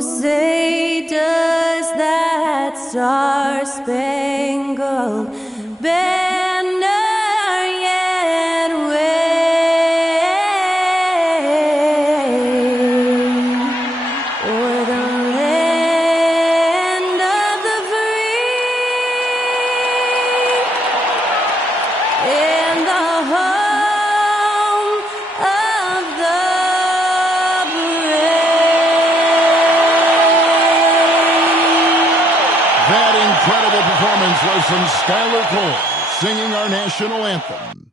say does that star-spangled banner yet wave o'er the land of the free and the home of the That incredible performance was from Skylar Cole, singing our national anthem.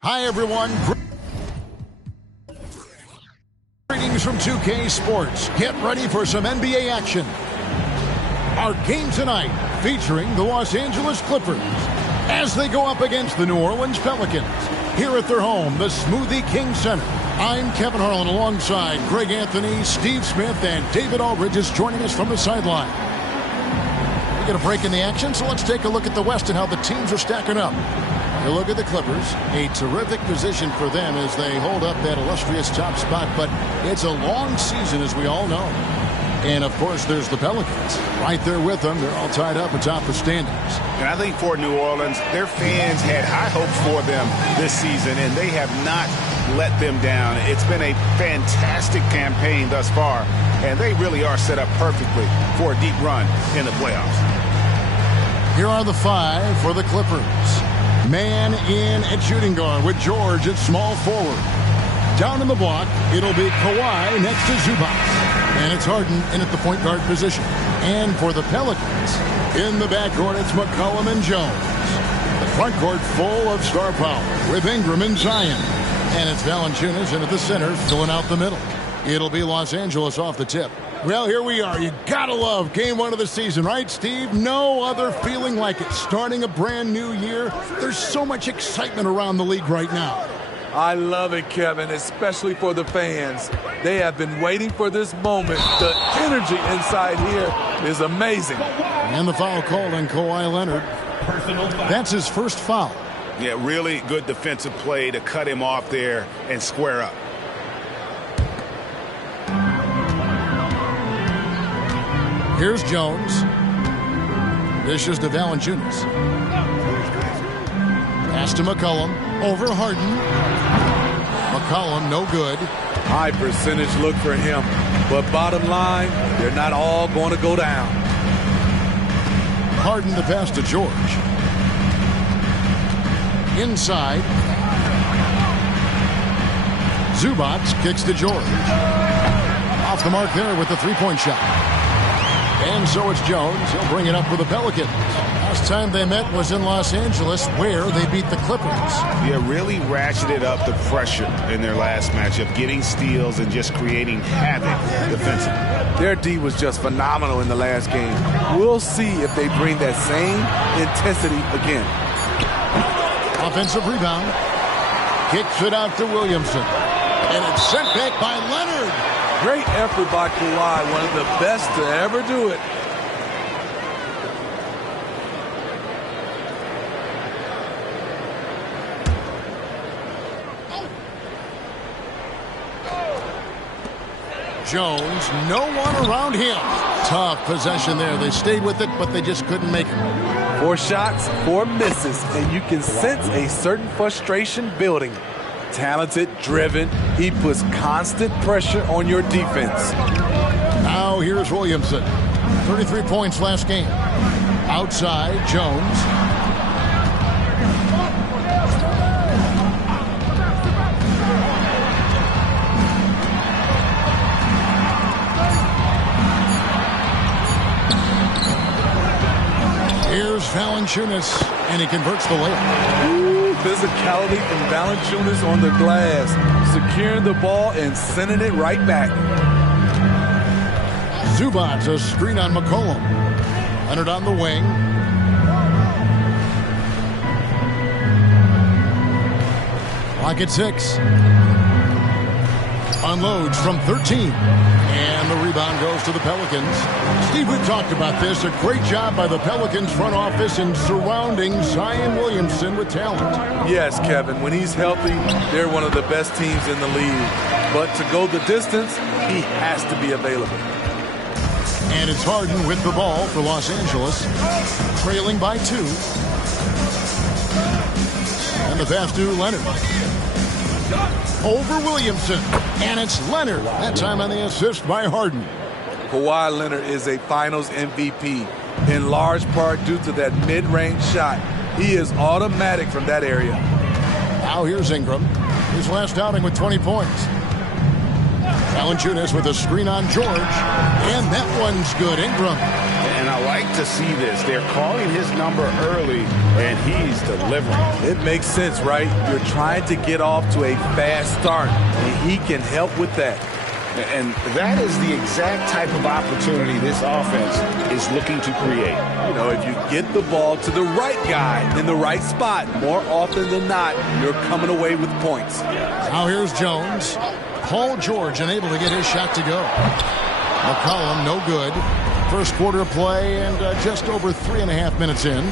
Hi, everyone. Greetings from 2K Sports. Get ready for some NBA action. Our game tonight featuring the Los Angeles Clippers as they go up against the New Orleans Pelicans here at their home, the Smoothie King Center. I'm Kevin Harlan alongside Greg Anthony, Steve Smith, and David Aldridge is joining us from the sideline. We get a break in the action, so let's take a look at the West and how the teams are stacking up. You look at the Clippers, a terrific position for them as they hold up that illustrious top spot, but it's a long season, as we all know. And, of course, there's the Pelicans right there with them. They're all tied up atop the standings. And I think for New Orleans, their fans had high hopes for them this season, and they have not let them down. It's been a fantastic campaign thus far, and they really are set up perfectly for a deep run in the playoffs. Here are the five for the Clippers. Man in at shooting guard with George at small forward. Down in the block, it'll be Kawhi next to Zubac. And it's Harden in at the point guard position. And for the Pelicans, in the backcourt, it's McCollum and Jones. The front court full of star power with Ingram and Zion. And it's Valanciunas in at the center, filling out the middle. It'll be Los Angeles off the tip. Well, here we are. You gotta love game one of the season, right, Steve? No other feeling like it. Starting a brand new year, there's so much excitement around the league right now. I love it, Kevin, especially for the fans. They have been waiting for this moment. The energy inside here is amazing. And the foul called on Kawhi Leonard. That's his first foul. Yeah, really good defensive play to cut him off there and square up. Here's Jones. Dishes to Valanciunas. Pass to McCollum. Over Harden. McCollum, no good. High percentage look for him. But bottom line, they're not all going to go down. Harden the pass to George. Inside. Zubac kicks to George. Off the mark there with the three-point shot. And so it's Jones. He'll bring it up for the Pelicans. Last time they met was in Los Angeles, where they beat the Clippers. Yeah, really ratcheted up the pressure in their last matchup, getting steals and just creating havoc defensively. Their D was just phenomenal in the last game. We'll see if they bring that same intensity again. Offensive rebound. Kicks it out to Williamson. And it's sent back by Leonard. Great effort by Kawhi, one of the best to ever do it. Jones, no one around him. Tough possession there. They stayed with it, but they just couldn't make it. 4 shots, 4 misses, and you can sense a certain frustration building. Talented, driven, he puts constant pressure on your defense. Now here's Williamson. 33 points last game. Outside, Jones. Valanciunas, and he converts the layup. Ooh, physicality from Valanciunas on the glass, securing the ball and sending it right back. Zubac, a screen on McCollum. Leonard on the wing. Clock at 6. Unloads from 13. And the rebound goes to the Pelicans. Steve, we've talked about this. A great job by the Pelicans front office in surrounding Zion Williamson with talent. Yes, Kevin. When he's healthy, they're one of the best teams in the league. But to go the distance, he has to be available. And it's Harden with the ball for Los Angeles, trailing by 2. And the pass to Leonard. Over Williamson. And it's Leonard. That time on the assist by Harden. Kawhi Leonard is a finals MVP, in large part due to that mid-range shot. He is automatic from that area. Now here's Ingram. His last outing with 20 points. Valanciunas with a screen on George. And that one's good. Ingram. And I like to see this. They're calling his number early, and he's delivering. It makes sense, right? You're trying to get off to a fast start, and he can help with that. And that is the exact type of opportunity this offense is looking to create. You know, if you get the ball to the right guy in the right spot, more often than not, you're coming away with points. Now here's Jones. Paul George unable to get his shot to go. McCollum, no good. First quarter of play and just over 3.5 minutes in.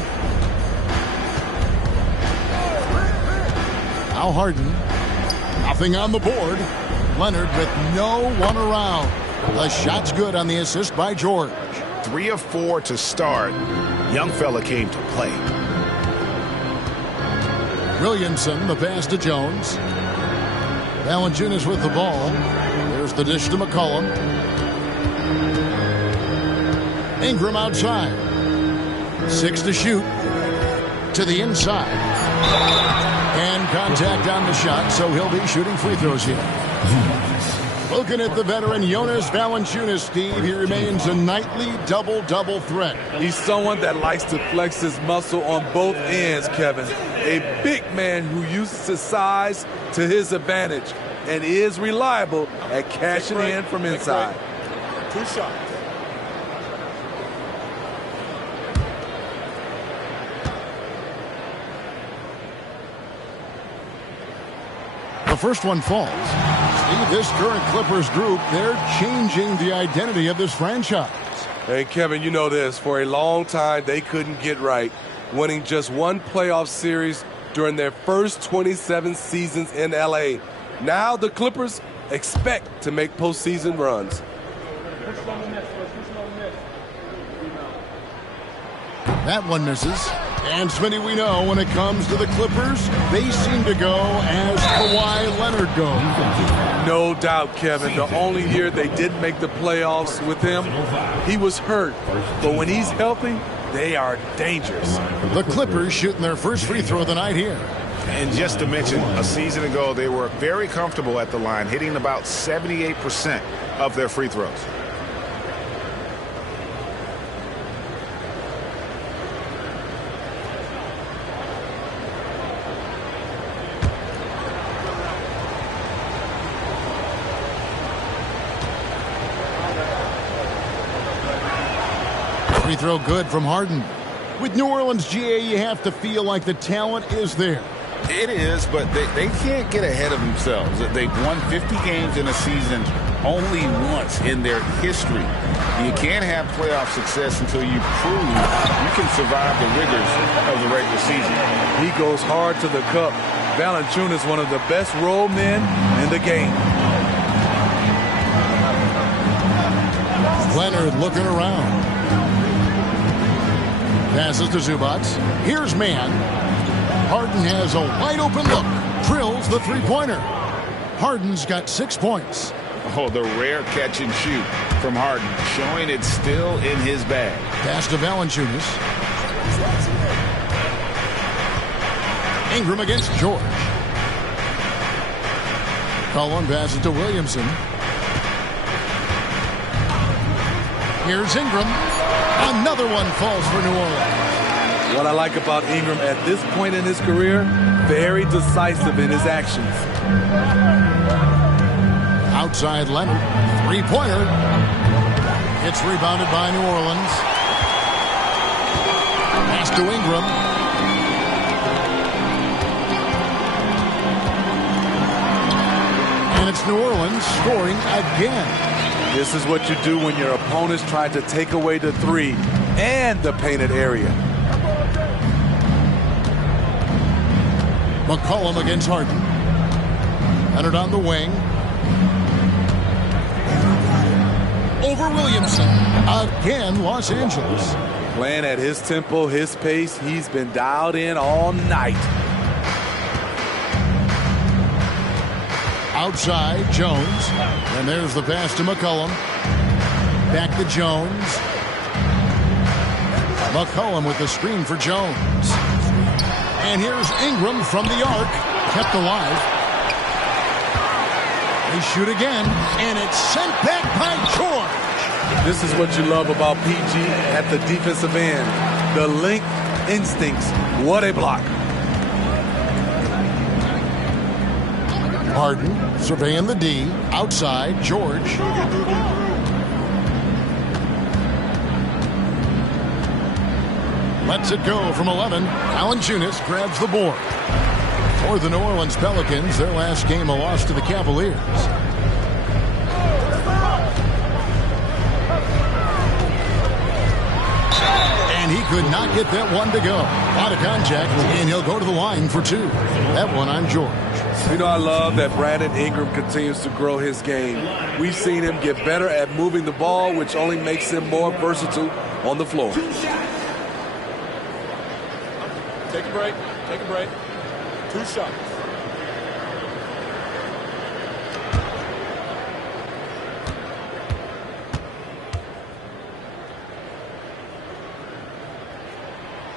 Now Harden. Nothing on the board. Leonard with no one around. The shot's good on the assist by George. 3 of 4 to start. Young fella came to play. Williamson, the pass to Jones. Valanciunas with the ball. There's the dish to McCollum. Ingram outside. 6 to shoot. To the inside. And contact on the shot, so he'll be shooting free throws here. Looking at the veteran Jonas Valanciunas, Steve, he remains a nightly double-double threat. He's someone that likes to flex his muscle on both ends, Kevin. A big man who uses his size to his advantage and is reliable at cashing in from inside. 2 shots. The first one falls. Steve, this current Clippers group, they're changing the identity of this franchise. Hey, Kevin, you know this. For a long time, they couldn't get right, winning just one playoff series during their first 27 seasons in L.A. Now the Clippers expect to make postseason runs. That one misses. And Smitty, we know when it comes to the Clippers, they seem to go as Kawhi Leonard goes. No doubt, Kevin. The only year they didn't make the playoffs with him, he was hurt. But when he's healthy, they are dangerous. The Clippers shooting their first free throw of the night here. And just to mention, a season ago, they were very comfortable at the line, hitting about 78% of their free throws. Free throw good from Harden. With New Orleans, GA, you have to feel like the talent is there. It is, but they can't get ahead of themselves. They've won 50 games in a season only once in their history. You can't have playoff success until you prove you can survive the rigors of the regular season. He goes hard to the cup. Valanciunas is one of the best role men in the game. Leonard looking around. Passes to Zubac. Here's Mann. Harden has a wide-open look. Drills the three-pointer. Harden's got 6 points. Oh, the rare catch and shoot from Harden, showing it's still in his bag. Pass to Valanciunas. Ingram against George. Collin passes to Williamson. Here's Ingram. Another one falls for New Orleans. What I like about Ingram at this point in his career, very decisive in his actions. Outside Leonard, three-pointer. It's rebounded by New Orleans. Pass to Ingram. And it's New Orleans scoring again. This is what you do when your opponent's trying to take away the three and the painted area. McCollum against Harden. Leonard on the wing. Over Williamson. Again, Los Angeles. Playing at his tempo, his pace. He's been dialed in all night. Outside, Jones. And there's the pass to McCollum. Back to Jones. McCollum with the screen for Jones. And here's Ingram from the arc. Kept alive. They shoot again. And it's sent back by George. This is what you love about PG at the defensive end. The length instincts. What a block. Harden surveying the D. Outside, George. Lets it go from 11. Valanciunas grabs the board. For the New Orleans Pelicans, their last game a loss to the Cavaliers. And he could not get that one to go. A lot of contact, and he'll go to the line for two. That one on George. You know, I love that Brandon Ingram continues to grow his game. We've seen him get better at moving the ball, which only makes him more versatile on the floor. Take a break. Take a break. 2 shots.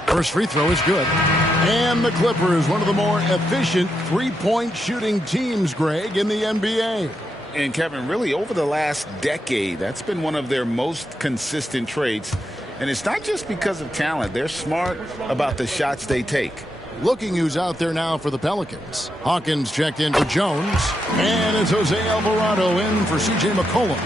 First free throw is good. And the Clippers, one of the more efficient three-point shooting teams, Greg, in the NBA. And Kevin, really over the last decade, that's been one of their most consistent traits. And it's not just because of talent. They're smart about the shots they take. Looking who's out there now for the Pelicans. Hawkins checked in for Jones. And it's Jose Alvarado in for C.J. McCollum.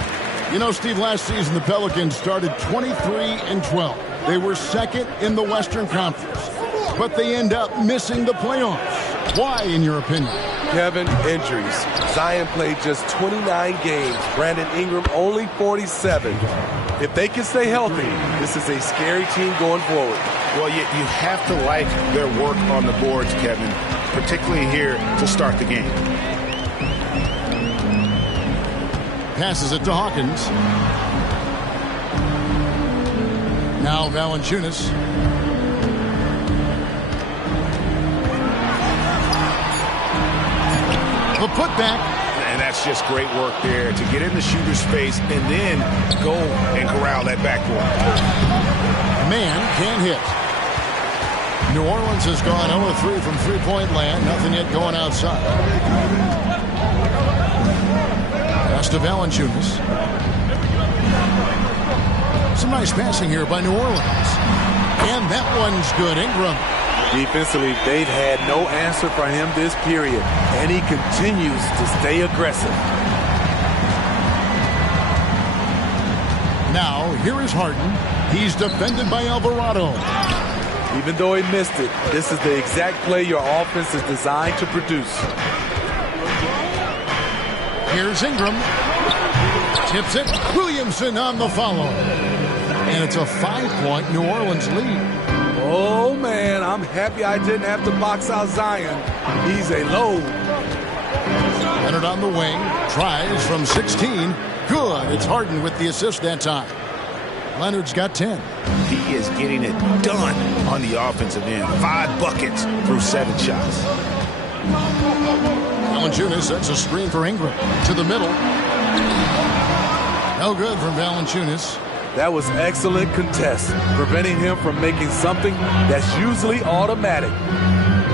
You know, Steve, last season the Pelicans started 23-12. They were second in the Western Conference. But they end up missing the playoffs. Why, in your opinion? Kevin, injuries. Zion played just 29 games. Brandon Ingram only 47. If they can stay healthy, this is a scary team going forward. Well, you have to like their work on the boards, Kevin, particularly here to start the game. Passes it to Hawkins. Now Valanciunas. The putback. And that's just great work there to get in the shooter's space and then go and corral that backboard. Man can't hit. New Orleans has gone 0-3 from three-point land. Nothing yet going outside. Pass to Valanciunas. Some nice passing here by New Orleans. And that one's good. Ingram. Defensively, they've had no answer for him this period, and he continues to stay aggressive. Now, here is Harden. He's defended by Alvarado. Even though he missed it, this is the exact play your offense is designed to produce. Here's Ingram. Tips it. Williamson on the follow. And it's a 5-point New Orleans lead. Oh, man, I'm happy I didn't have to box out Zion. He's a load. Leonard on the wing. Tries from 16. Good. It's Harden with the assist that time. Leonard's got 10. He is getting it done on the offensive end. 5 buckets through 7 shots. Valanciunas sets a screen for Ingram. To the middle. No good from Valanciunas. That was excellent contest, preventing him from making something that's usually automatic.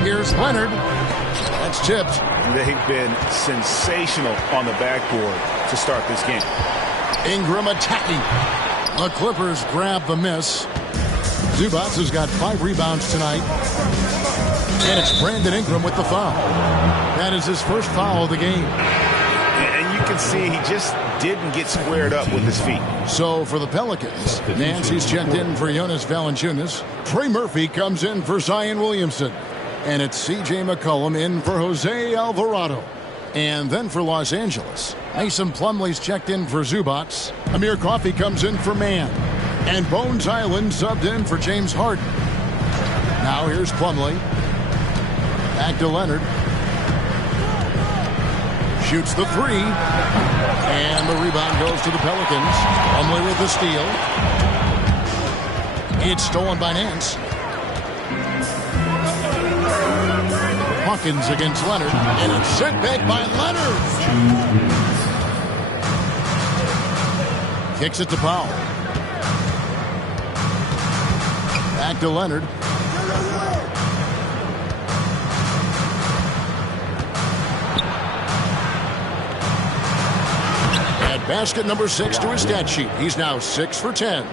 Here's Leonard. That's tipped. They've been sensational on the backboard to start this game. Ingram attacking. The Clippers grab the miss. Zubac has got 5 rebounds tonight. And it's Brandon Ingram with the foul. That is his first foul of the game. And you can see he just didn't get squared up with his feet. So for the Pelicans, Nancy's checked in for Jonas Valanciunas. Trey Murphy comes in for Zion Williamson. And it's C.J. McCollum in for Jose Alvarado. And then for Los Angeles, Mason Plumlee's checked in for Zubac. Amir Coffey comes in for Mann. And Bones Hyland subbed in for James Harden. Now here's Plumlee. Back to Leonard. Shoots the 3. And the rebound goes to the Pelicans. Plumlee with the steal. It's stolen by Nance. Hawkins against Leonard. And it's sent back by Leonard. Kicks it to Powell. Back to Leonard. At basket number 6 to his stat sheet. He's now 6 for 10.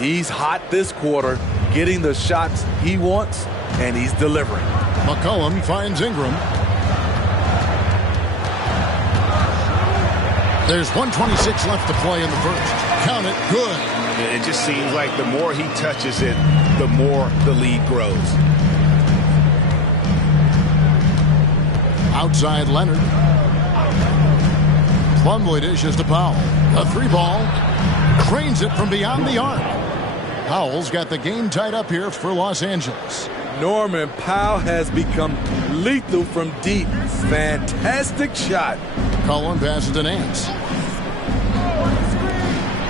He's hot this quarter, getting the shots he wants, and he's delivering. McCollum finds Ingram. There's 1:26 left to play in the first. Count it. Good. It just seems like the more he touches it, the more the lead grows. Outside Leonard. Plumlee dishes to Powell. A 3-ball. Trains it from beyond the arc. Powell's got the game tied up here for Los Angeles. Norman Powell has become lethal from deep. Fantastic shot. Cullen passes to Nance.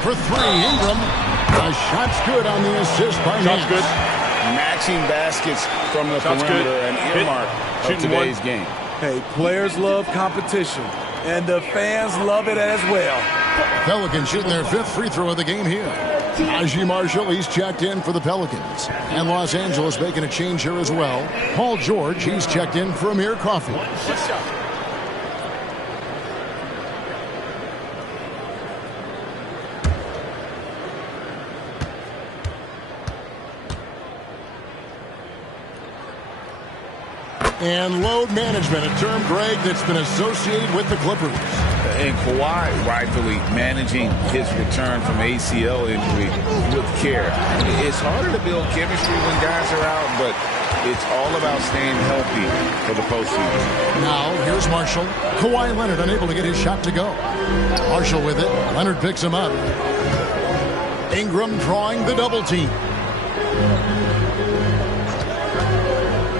For 3, Ingram. The shot's good on the assist by Nance. Good. Matching baskets from the Shots perimeter good. and earmark of today's game. Hey, players love competition, and the fans love it as well. Pelicans shooting their 5th free throw of the game here. Najee Marshall, he's checked in for the Pelicans. And Los Angeles making a change here as well. Paul George, he's checked in for Amir Coffey. And load management, a term, Greg, that's been associated with the Clippers. And Kawhi rightfully managing his return from ACL injury with care. It's harder to build chemistry when guys are out, but it's all about staying healthy for the postseason. Now, here's Marshall. Kawhi Leonard unable to get his shot to go. Marshall with it. Leonard picks him up. Ingram drawing the double team.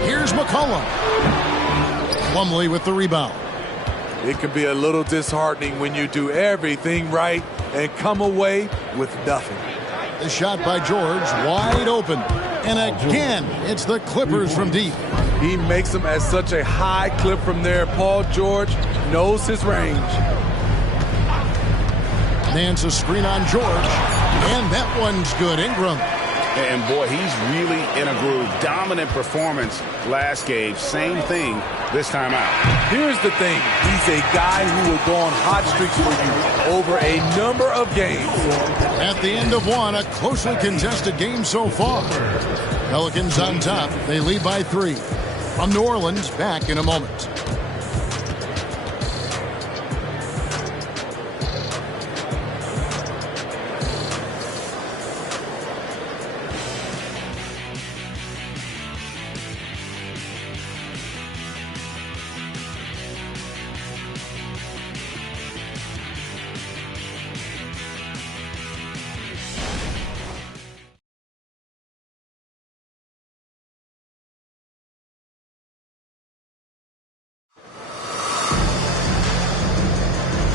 Here's McCollum. Plumlee with the rebound. It can be a little disheartening when you do everything right and come away with nothing. The shot by George, wide open. And again, it's the Clippers from deep. He makes them at such a high clip from there. Paul George knows his range. Nance a screen on George. And that one's good. Ingram. And boy, he's really in a groove. Dominant performance last game. Same thing this time out. Here's the thing. He's a guy who will go on hot streaks for you over a number of games. At the end of one, a closely contested game so far. Pelicans on top. They lead by 3. From New Orleans, back in a moment.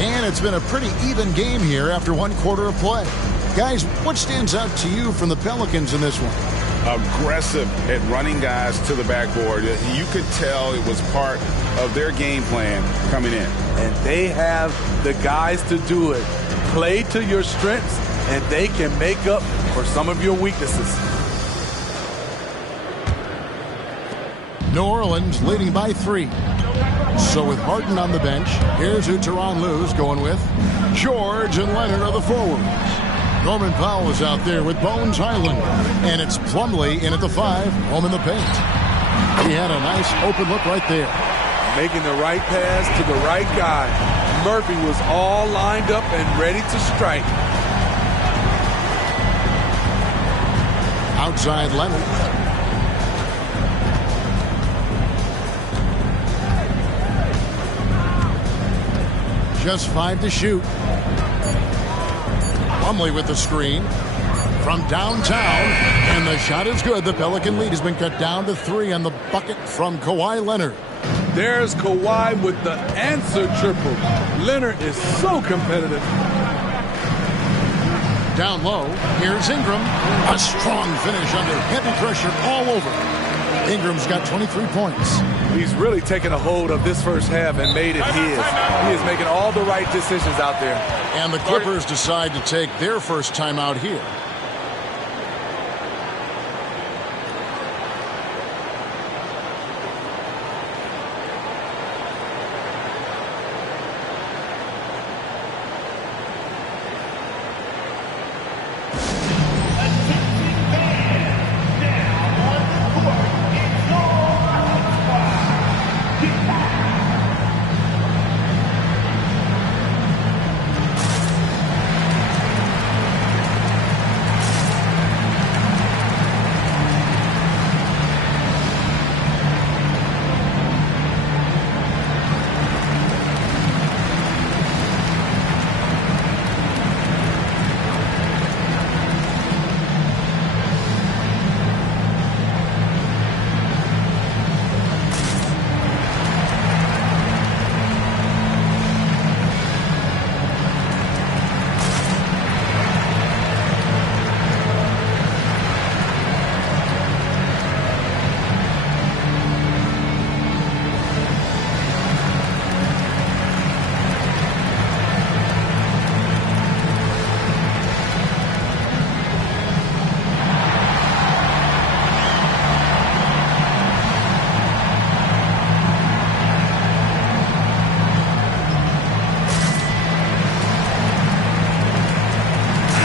And it's been a pretty even game here after 1 quarter of play. Guys, what stands out to you from the Pelicans in this one? Aggressive at running guys to the backboard. You could tell it was part of their game plan coming in. And they have the guys to do it. Play to your strengths, and they can make up for some of your weaknesses. New Orleans leading by 3. So with Harden on the bench, here's who Tyronn Lue's going with. George and Leonard are the forwards. Norman Powell is out there with Bones Hyland. And it's Plumlee in at the 5, home in the paint. He had a nice open look right there. Making the right pass to the right guy. Murphy was all lined up and ready to strike. Outside Leonard. Just 5 to shoot. Plumlee with the screen from downtown, and the shot is good. The Pelican lead has been cut down to 3 on the bucket from Kawhi Leonard. There's Kawhi with the answer triple. Leonard is so competitive. Down low, here's Ingram. A strong finish under heavy pressure all over. Ingram's got 23 points. He's really taken a hold of this first half and made it his. He is making all the right decisions out there. And the Clippers decide to take their first time out here.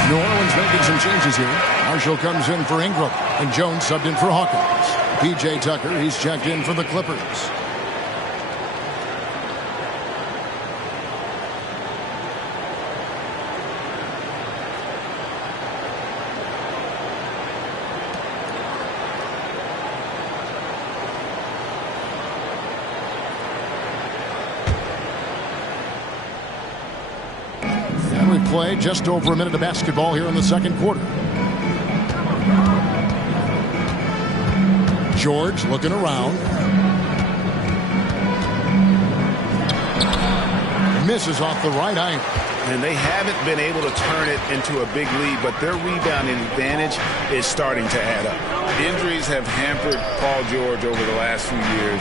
New Orleans making some changes here. Marshall comes in for Ingram, and Jones subbed in for Hawkins. P.J. Tucker, he's checked in for the Clippers. Play just over a minute of basketball here in the second quarter. George looking around. Misses off the right iron. And they haven't been able to turn it into a big lead, but their rebounding advantage is starting to add up. Injuries have hampered Paul George over the last few years,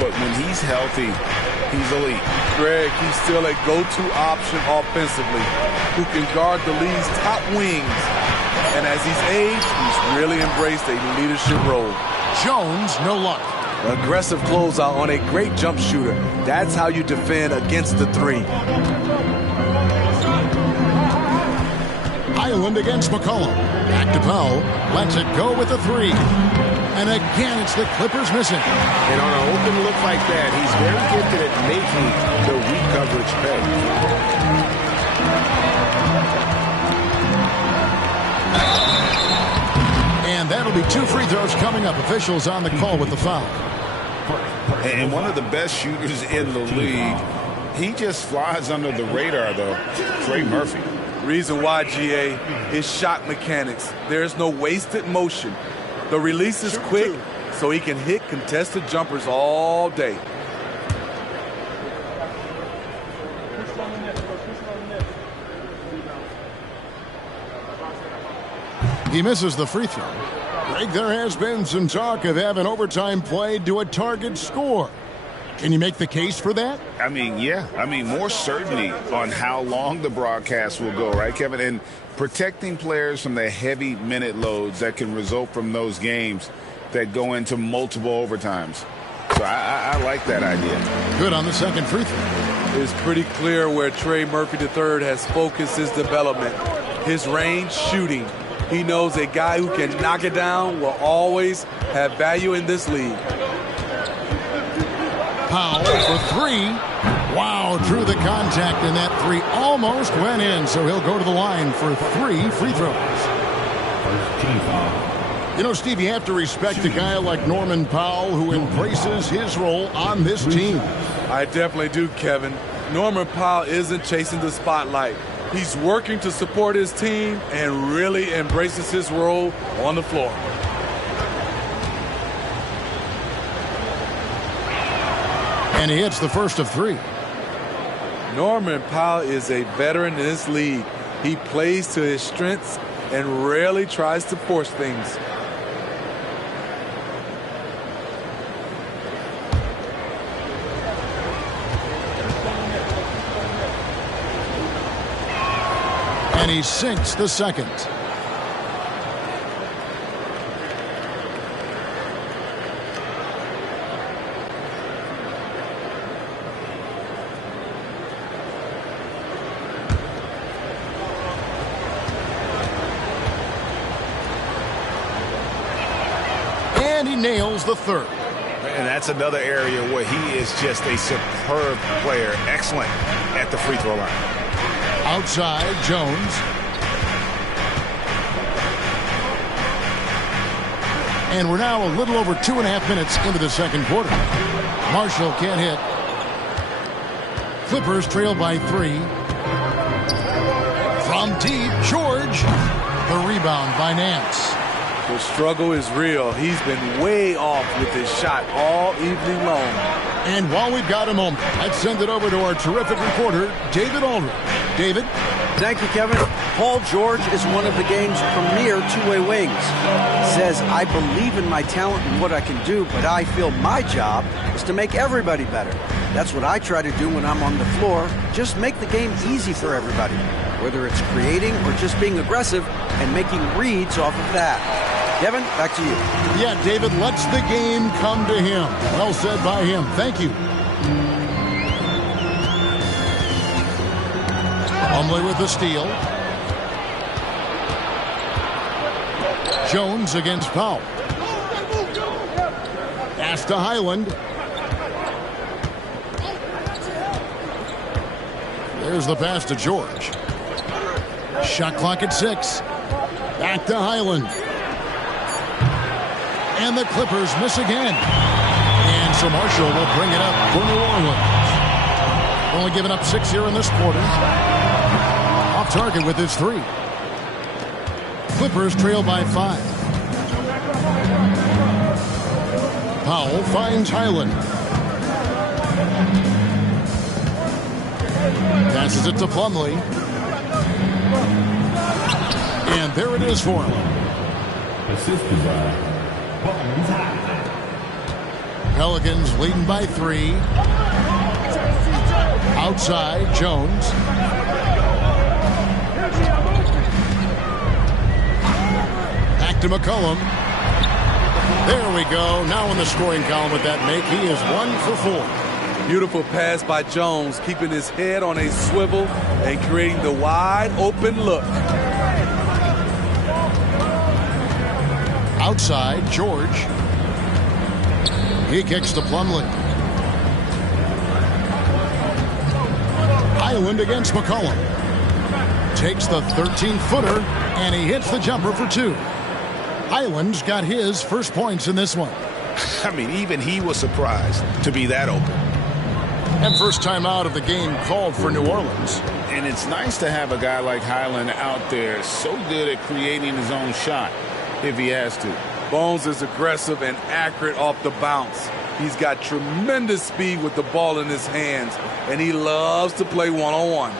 but when he's healthy, he's elite. Greg, he's still a go-to option offensively who can guard the league's top wings. And as he's aged, he's really embraced a leadership role. Jones, no luck. Aggressive closeout on a great jump shooter. That's how you defend against the three. Hyland against McCollum. Back to Powell. Lets it go with the three. And again, it's the Clippers missing. And on an open look like that, he's very gifted at making the weak coverage pay. And that'll be 2 free throws coming up. Officials on the call with the foul. And one of the best shooters in the league. He just flies under the radar, though. Trey Murphy. Reason why, GA, is shot mechanics. There's no wasted motion. The release is quick, so he can hit contested jumpers all day. He misses the free throw. Greg, there has been some talk of having overtime played to a target score. Can you make the case for that? I mean, yeah. I mean, more certainty on how long the broadcast will go, right, Kevin? And protecting players from the heavy minute loads that can result from those games that go into multiple overtimes. So I like that idea. Good on the second free throw. It's pretty clear where Trey Murphy III has focused his development. his range shooting. He knows a guy who can knock it down will always have value in this league. Powell for three. Wow, drew the contact, and that three almost went in, so he'll go to the line for 3 free throws. You know, Steve, you have to respect a guy like Norman Powell who embraces his role on this team. I definitely do, Kevin. Norman Powell isn't chasing the spotlight. He's working to support his team and really embraces his role on the floor. And he hits the first of 3. Norman Powell is a veteran in this league. He plays to his strengths and rarely tries to force things. And he sinks the second. And he nails the third. And that's another area where he is just a superb player. Excellent at the free throw line. Outside, Jones. And we're now a little over 2.5 minutes into the second quarter. Marshall can't hit. Clippers trail by 3. From deep, George. The rebound by Nance. The struggle is real. He's been way off with his shot all evening long. And while we've got a moment, let's send it over to our terrific reporter, David Aldridge. David? Thank you, Kevin. Paul George is one of the game's premier two-way wings. Says, I believe in my talent and what I can do, but I feel my job is to make everybody better. That's what I try to do when I'm on the floor. Just make the game easy for everybody, whether it's creating or just being aggressive and making reads off of that. Kevin, back to you. Yeah, David, lets the game come to him. Well said by him. Thank you. Plumlee with the steal. Jones against Powell. Pass to Hyland. There's the pass to George. Shot clock at 6. Back to Hyland. And the Clippers miss again. And so Marshall will bring it up for New Orleans. Only giving up 6 here in this quarter. Off target with his 3. Clippers trail by 5. Powell finds Hyland. Passes it to Plumlee. And there it is for him. Assisted by Bones Hyland. Pelicans leading by 3. Outside, Jones. Back to McCollum. There we go. Now in the scoring column with that make. He is 1 for 4. Beautiful pass by Jones, keeping his head on a swivel and creating the wide open look. Outside, George. He kicks to Plumlee. Hyland against McCollum. Takes the 13-footer, and he hits the jumper for 2. Hyland's got his first points in this one. I mean, even he was surprised to be that open. And first time out of the game called for New Orleans. And it's nice to have a guy like Hyland out there so good at creating his own shot if he has to. Bones is aggressive and accurate off the bounce. He's got tremendous speed with the ball in his hands, and he loves to play one-on-one.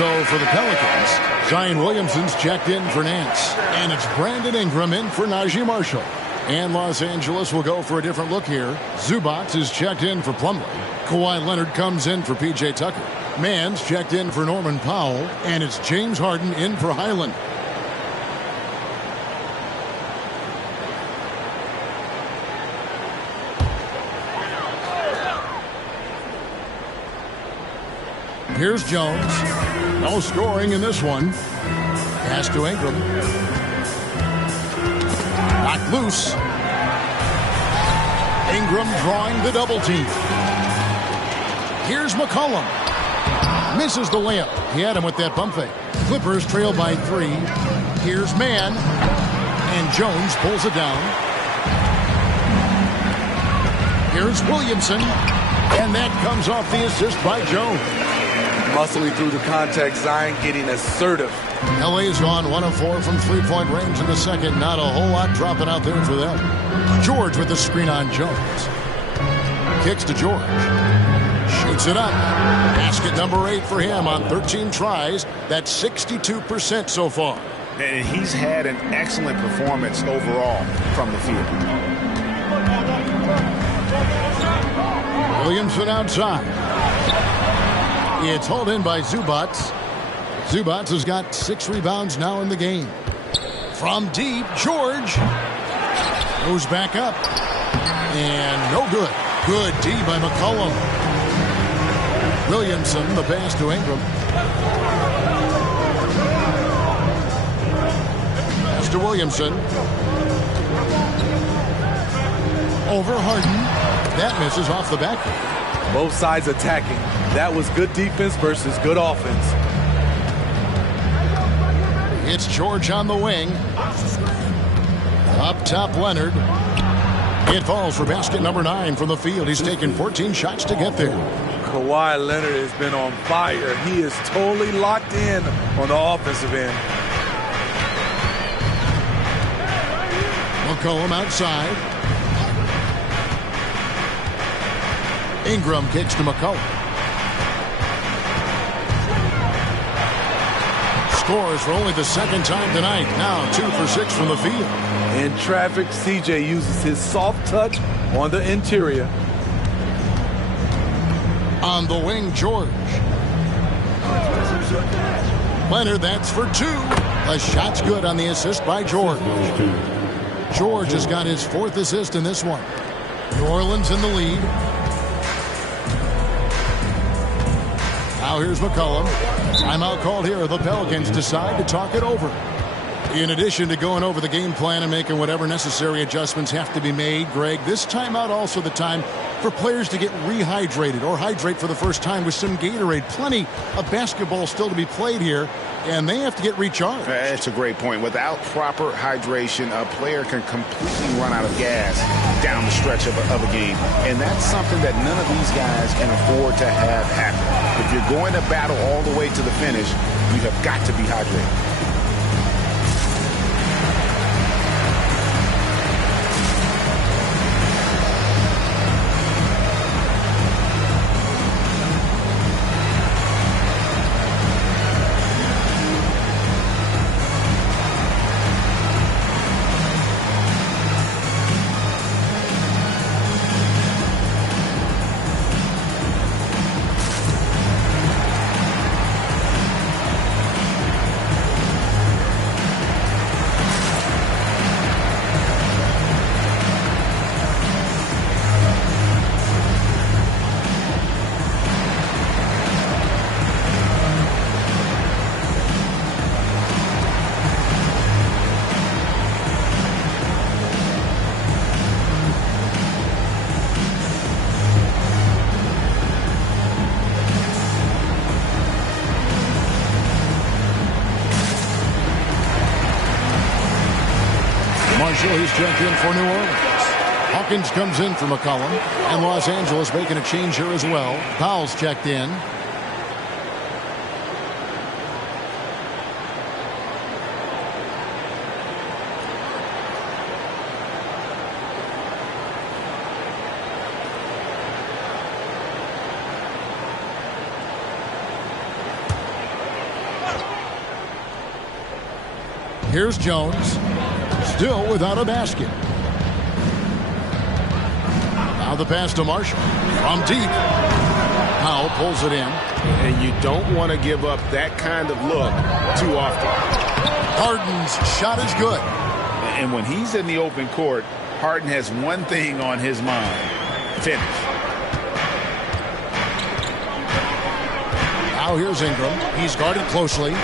So for the Pelicans, Zion Williamson's checked in for Nance. And it's Brandon Ingram in for Najee Marshall. And Los Angeles will go for a different look here. Zubac is checked in for Plumlee. Kawhi Leonard comes in for P.J. Tucker. Mann's checked in for Norman Powell. And it's James Harden in for Hyland. Here's Jones. No scoring in this one. Pass to Ingram. Knocked loose. Ingram drawing the double team. Here's McCollum. Misses the layup. He had him with that bump fake. Clippers trail by 3. Here's Mann. And Jones pulls it down. Here's Williamson. And that comes off the assist by Jones. Muscling through the contact, Zion getting assertive. LA's gone 1 of 4 from three-point range in the second. Not a whole lot dropping out there for them. George with the screen on Jones. Kicks to George. Shoots it up. Basket number 8 for him on 13 tries. That's 62% so far. And he's had an excellent performance overall from the field. Williamson outside. It's hauled in by Zubac. Zubac has got 6 rebounds now in the game. From deep, George goes back up. And no good. Good D by McCollum. Williamson, the pass to Ingram. Pass to Williamson. Over Harden. That misses off the back. Both sides attacking. That was good defense versus good offense. It's George on the wing. Up top, Leonard. It falls for basket number 9 from the field. He's taken 14 shots to get there. Kawhi Leonard has been on fire. He is totally locked in on the offensive end. McCollum outside. Ingram kicks to McCollum. Scores for only the second time tonight. Now 2 for 6 from the field. In traffic, CJ uses his soft touch on the interior. On the wing, George. Leonard, that's for 2. The shot's good on the assist by George. George has got his 4th assist in this one. New Orleans in the lead. Now here's McCollum. Timeout called here. The Pelicans decide to talk it over. In addition to going over the game plan and making whatever necessary adjustments have to be made, Greg, this timeout also the time for players to get rehydrated or hydrate for the first time with some Gatorade. Plenty of basketball still to be played here, and they have to get recharged. That's a great point. Without proper hydration, a player can completely run out of gas down the stretch of a game. And that's something that none of these guys can afford to have happen. If you're going to battle all the way to the finish, you have got to be hydrated. He's checked in for New Orleans. Hawkins comes in for McCollum. And Los Angeles making a change here as well. Powell's checked in. Here's Jones. Still without a basket. Now the pass to Marshall. From deep. Powell pulls it in. And you don't want to give up that kind of look too often. Harden's shot is good. And when he's in the open court, Harden has one thing on his mind. Finish. Now here's Ingram. He's guarded closely.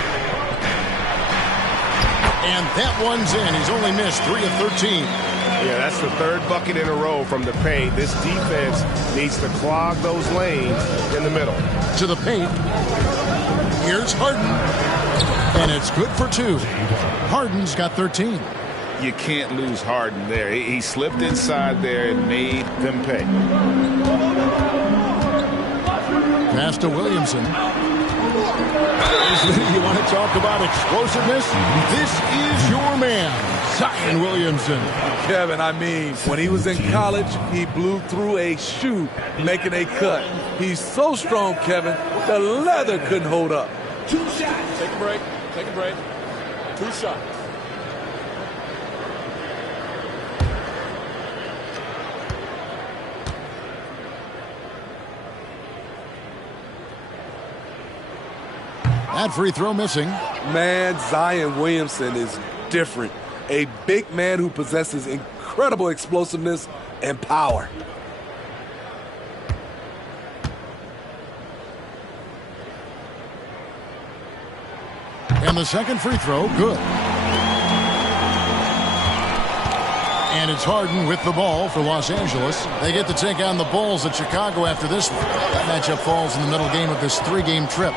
And that one's in. He's only missed 3 of 13. Yeah, that's the third bucket in a row from the paint. This defense needs to clog those lanes in the middle. To the paint. Here's Harden. And it's good for 2. Harden's got 13. You can't lose Harden there. He slipped inside there and made them pay. Pass to Williamson. You want to talk about explosiveness? This is your man, Zion Williamson. Kevin, I mean, when he was in college, he blew through a shoe making a cut. He's so strong, Kevin, the leather couldn't hold up. 2 shots. Take a break. Take a break. 2 shots. That free throw missing. Man, Zion Williamson is different. A big man who possesses incredible explosiveness and power. And the second free throw, good. And it's Harden with the ball for Los Angeles. They get to take on the Bulls at Chicago after this one. That matchup falls in the middle game of this 3-game trip.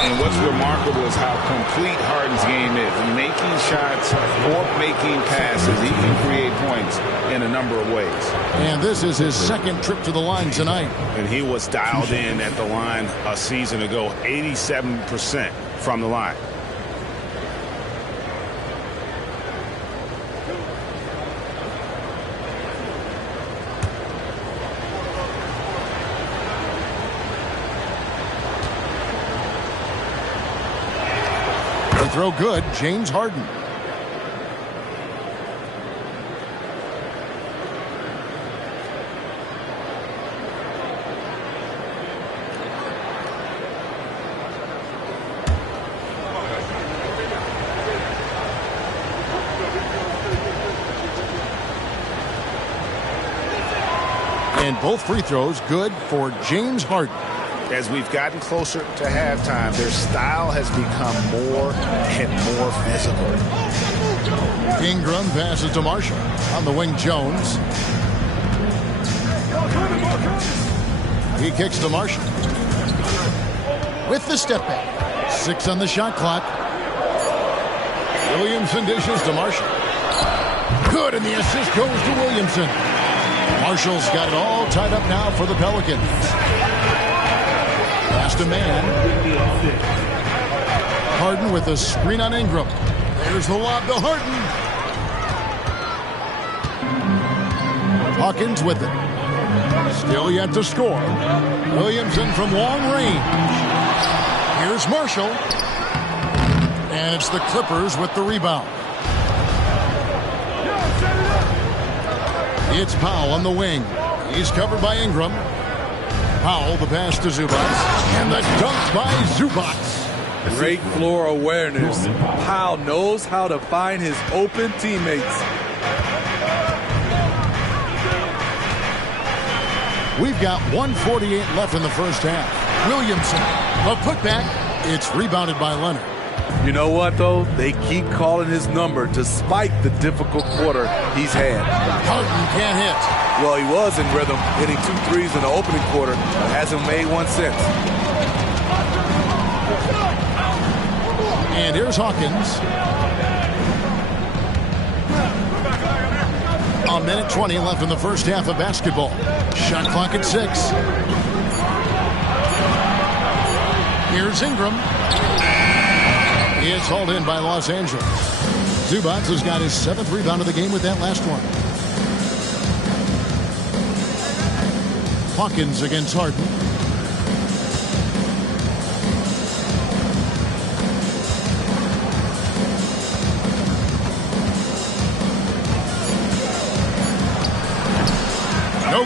And what's remarkable is how complete Harden's game is. Making shots or making passes, he can create points in a number of ways. And this is his second trip to the line tonight. And he was dialed in at the line a season ago, 87% from the line. Throw good, James Harden. And both free throws good for James Harden. As we've gotten closer to halftime, their style has become more and more physical. Ingram passes to Marshall. On the wing, Jones. He kicks to Marshall. With the step back. 6 on the shot clock. Williamson dishes to Marshall. Good, and the assist goes to Williamson. Marshall's got it all tied up now for the Pelicans. Last a man. Harden with a screen on Ingram. There's the lob to Harden. Hawkins with it. Still yet to score. Williamson from long range. Here's Marshall. And it's the Clippers with the rebound. It's Powell on the wing. He's covered by Ingram. Powell, the pass to Zubac. And the dunk by Zubac. Great floor awareness. Powell knows how to find his open teammates. We've got 1:48 left in the first half. Williamson, a putback. It's rebounded by Leonard. You know what, though? They keep calling his number despite the difficult quarter he's had. Harden can't hit. Well, he was in rhythm, hitting 2 threes in the opening quarter, but hasn't made one since. And here's Hawkins. A minute 20 left in the first half of basketball. Shot clock at 6. Here's Ingram. It's hauled in by Los Angeles. Zubac has got his 7th rebound of the game with that last one. Hawkins against Harden.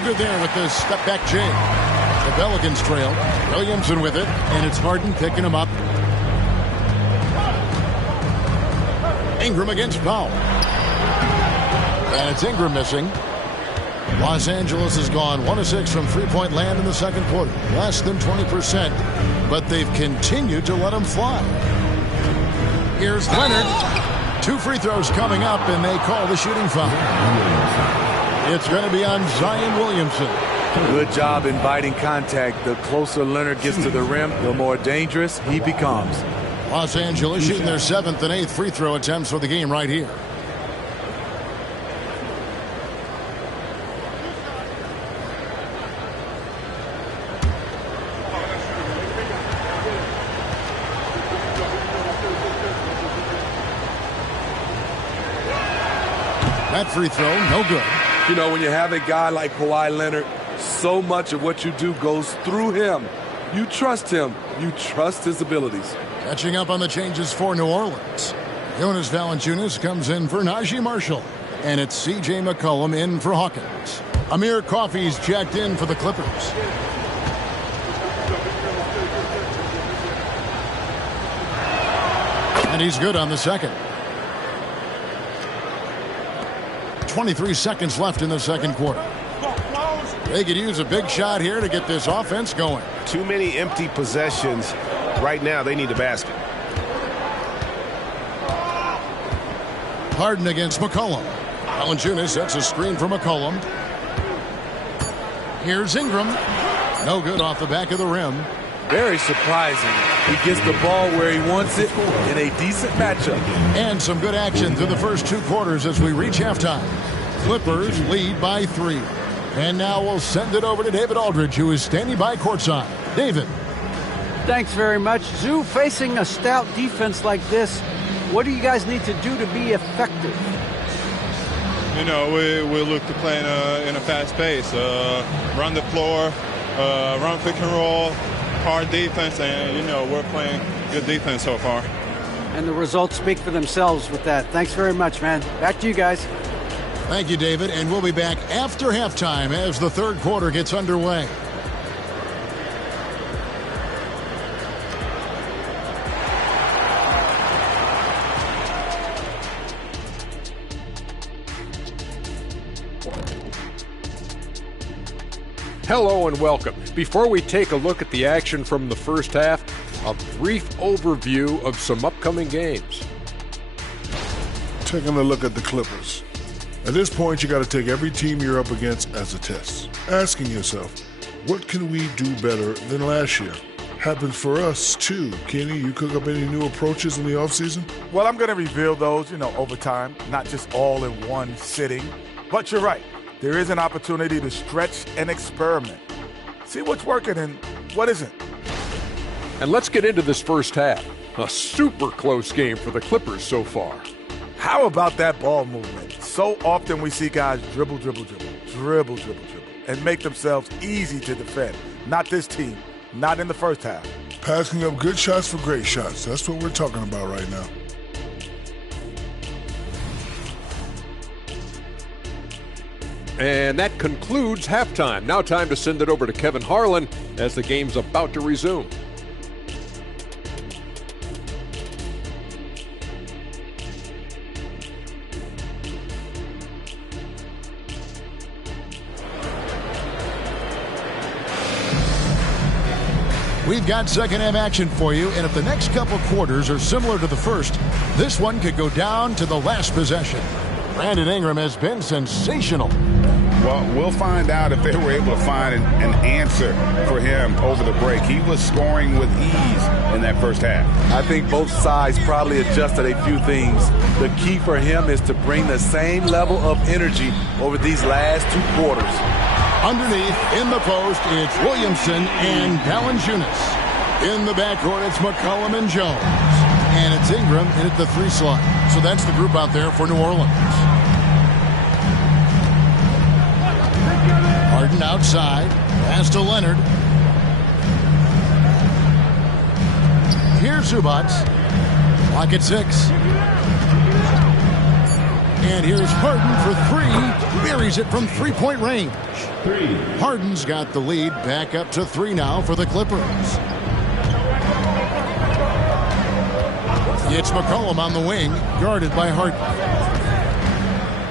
good there with the step-back J. The Pelicans trail. Williamson with it, and it's Harden picking him up. Ingram against Powell. And it's Ingram missing. Los Angeles has gone 1 of 6 from three-point land in the second quarter. Less than 20%, but they've continued to let him fly. Here's Leonard. 2 free throws coming up, and they call the shooting foul. It's going to be on Zion Williamson. Good job inviting contact. The closer Leonard gets to the rim, the more dangerous he becomes. Los Angeles shooting their 7th and 8th free throw attempts for the game right here. That free throw, no good. You know, when you have a guy like Kawhi Leonard, so much of what you do goes through him. You trust him. You trust his abilities. Catching up on the changes for New Orleans. Jonas Valanciunas comes in for Najee Marshall. And it's C.J. McCollum in for Hawkins. Amir Coffey's checked in for the Clippers. And he's good on the second. 23 seconds left in the second quarter. They could use a big shot here to get this offense going. Too many empty possessions. Right now, they need a basket. Harden against McCollum. Valanciunas sets a screen for McCollum. Here's Ingram. No good off the back of the rim. Very surprising. He gets the ball where he wants it in a decent matchup. And some good action through the first 2 quarters as we reach halftime. Clippers lead by 3. And now we'll send it over to David Aldridge, who is standing by courtside. David. Thanks very much. Zoo, facing a stout defense like this, what do you guys need to do to be effective? You know, we look to play in a fast pace. Run the floor, run pick and roll, hard defense, and, you know, we're playing good defense so far. And the results speak for themselves with that. Thanks very much, man. Back to you guys. Thank you, David. And we'll be back after halftime as the third quarter gets underway. Hello and welcome. Before we take a look at the action from the first half, a brief overview of some upcoming games. Taking a look at the Clippers. At this point, you got to take every team you're up against as a test. Asking yourself, what can we do better than last year? Happens for us, too. Kenny, you cook up any new approaches in the offseason? Well, I'm going to reveal those, over time, not just all in one sitting. But you're right. There is an opportunity to stretch and experiment. See what's working and what isn't. And let's get into this first half. A super close game for the Clippers so far. How about that ball movement? So often we see guys dribble, and make themselves easy to defend. Not this team, not in the first half. Passing up good shots for great shots. That's what we're talking about right now. And that concludes halftime. Now time to send it over to Kevin Harlan as the game's about to resume. We've got second half action for you, and if the next couple quarters are similar to the first, this one could go down to the last possession. Brandon Ingram has been sensational. Well, we'll find out if they were able to find an answer for him over the break. He was scoring with ease in that first half. I think both sides probably adjusted a few things. The key for him is to bring the same level of energy over these last 2 quarters. Underneath, in the post, it's Williamson and Valanciunas. In the backcourt, it's McCollum and Jones. And it's Ingram in at the 3 slot. So that's the group out there for New Orleans. Harden outside. Pass to Leonard. Here's Zubac. Clock at 6. And here's Harden for 3. buries it from three-point range. 3. Harden's got the lead back up to 3 now for the Clippers. It's McCollum on the wing, guarded by Harden.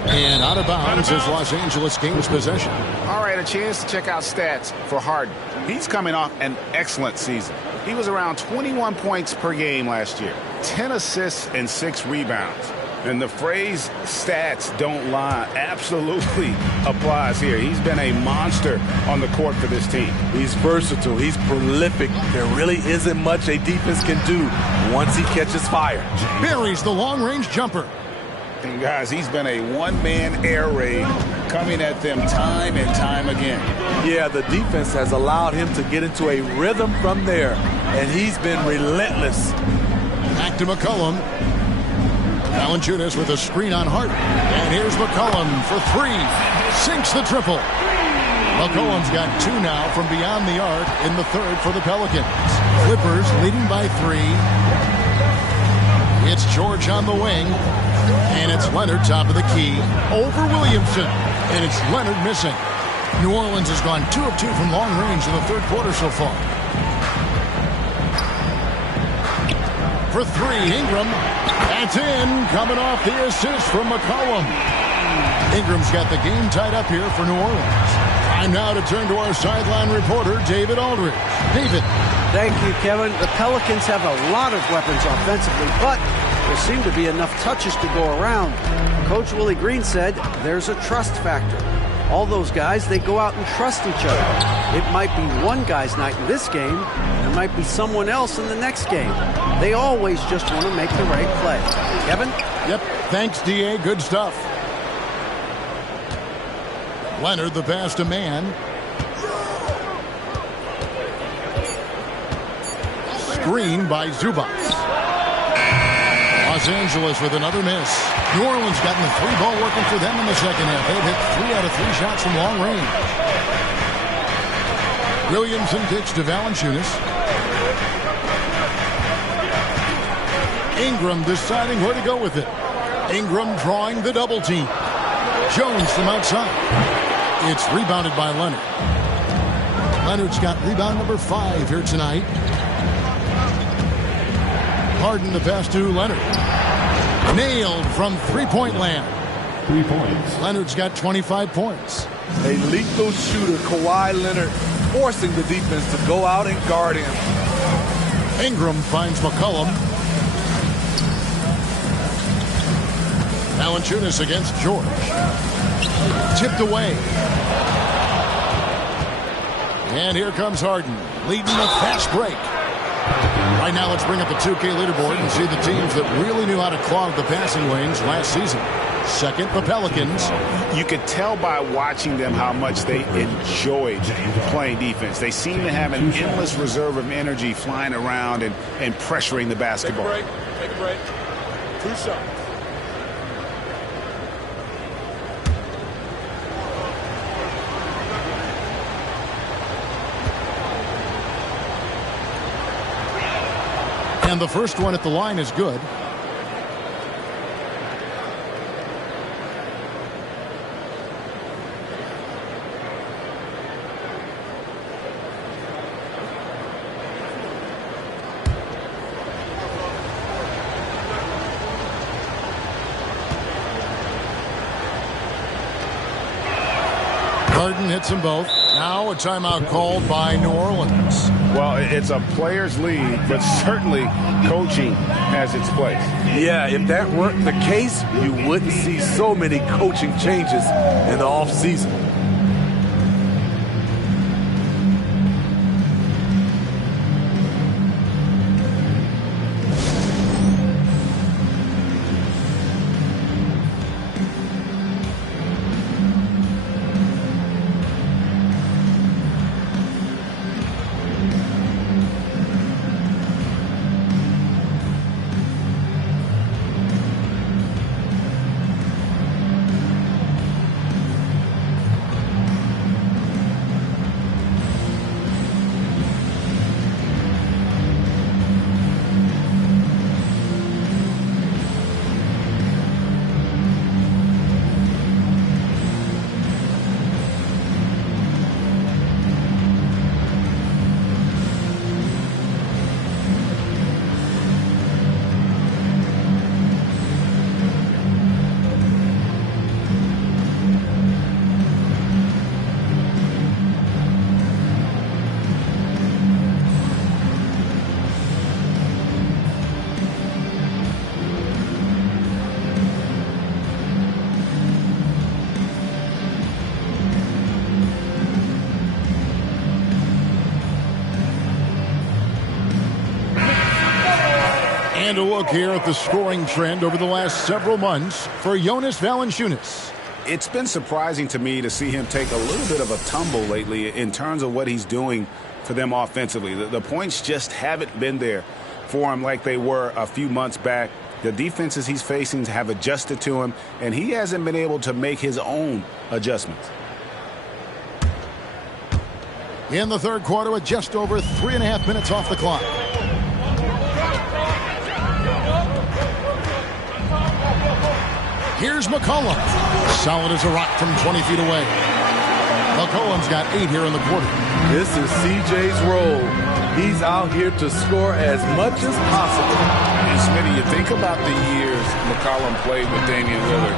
And out of bounds is Los Angeles Kings possession. All right, a chance to check out stats for Harden. He's coming off an excellent season. He was around 21 points per game last year, 10 assists and 6 rebounds. And the phrase stats don't lie absolutely applies here. He's been a monster on the court for this team. He's versatile. He's prolific. There really isn't much a defense can do once he catches fire. Buries the long-range jumper. And guys, he's been a one-man air raid coming at them time and time again. Yeah, the defense has allowed him to get into a rhythm from there, and he's been relentless. Back to McCollum. Valanciunas with a screen on Harden. And here's McCollum for 3. Sinks the triple. McCollum's got 2 now from beyond the arc in the third for the Pelicans. Clippers leading by 3. It's George on the wing. And it's Leonard top of the key over Williamson. And it's Leonard missing. New Orleans has gone 2 of 2 from long range in the third quarter so far. For 3, Ingram. That's in. Coming off the assist from McCollum. Ingram's got the game tied up here for New Orleans. Time now to turn to our sideline reporter, David Aldridge. David. Thank you, Kevin. The Pelicans have a lot of weapons offensively, but there seem to be enough touches to go around. Coach Willie Green said there's a trust factor. All those guys, they go out and trust each other. It might be one guy's night in this game, and it might be someone else in the next game. They always just want to make the right play. Kevin? Yep. Thanks, D.A. Good stuff. Leonard, the pass to man. Screen by Zubac. Los Angeles with another miss. New Orleans gotten the 3-ball working for them in the second half. They've hit 3 out of 3 shots from long range. Williamson kicks to Valanciunas. Ingram deciding where to go with it. Ingram drawing the double team. Jones from outside. It's rebounded by Leonard. Leonard's got rebound number 5 here tonight. Harden the pass to Leonard. Nailed from three-point land. 3 points. Leonard's got 25 points. A lethal shooter, Kawhi Leonard, forcing the defense to go out and guard him. Ingram finds McCollum. Valanciunas against George. Tipped away. And here comes Harden, leading the fast break. Right now, let's bring up the 2K leaderboard and see the teams that really knew how to clog the passing lanes last season. Second, the Pelicans. You could tell by watching them how much they enjoyed playing defense. They seem to have an endless reserve of energy flying around and pressuring the basketball. Take a break. 2 shots. And the first one at the line is good. Harden hits them both. Now a timeout called by New Orleans. Well, it's a players' league, but certainly coaching has its place. Yeah, if that weren't the case, you wouldn't see so many coaching changes in the offseason. And a look here at the scoring trend over the last several months for Jonas Valanciunas. It's been surprising to me to see him take a little bit of a tumble lately in terms of what he's doing for them offensively. The points just haven't been there for him like they were a few months back. The defenses he's facing have adjusted to him, and he hasn't been able to make his own adjustments. In the third quarter with just over 3.5 minutes off the clock. Here's McCollum. Solid as a rock from 20 feet away. McCollum's got 8 here in the quarter. This is CJ's role. He's out here to score as much as possible. And Smitty, you think about the years McCollum played with Damian Lillard.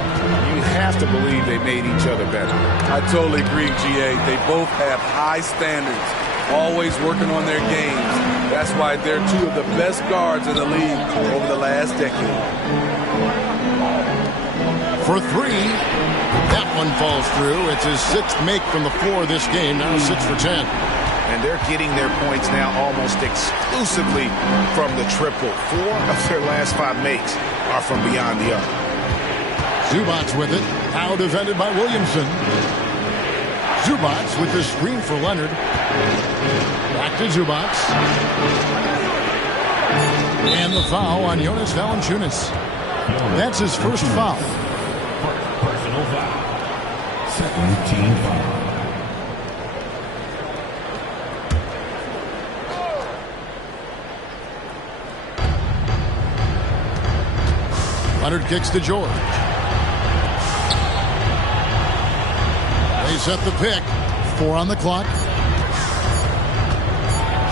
You have to believe they made each other better. I totally agree, GA. They both have high standards, always working on their games. That's why they're two of the best guards in the league over the last decade. For 3. That one falls through. It's his 6th make from the floor this game. Now 6 for 10. And they're getting their points now almost exclusively from the triple. 4 of their last 5 makes are from beyond the arc. Zubats with it. Now defended by Williamson. Zubats with the screen for Leonard. Back to Zubats. And the foul on Jonas Valanciunas. That's his first foul. Personal foul. Second team foul. Leonard kicks to George. They set the pick. 4 on the clock.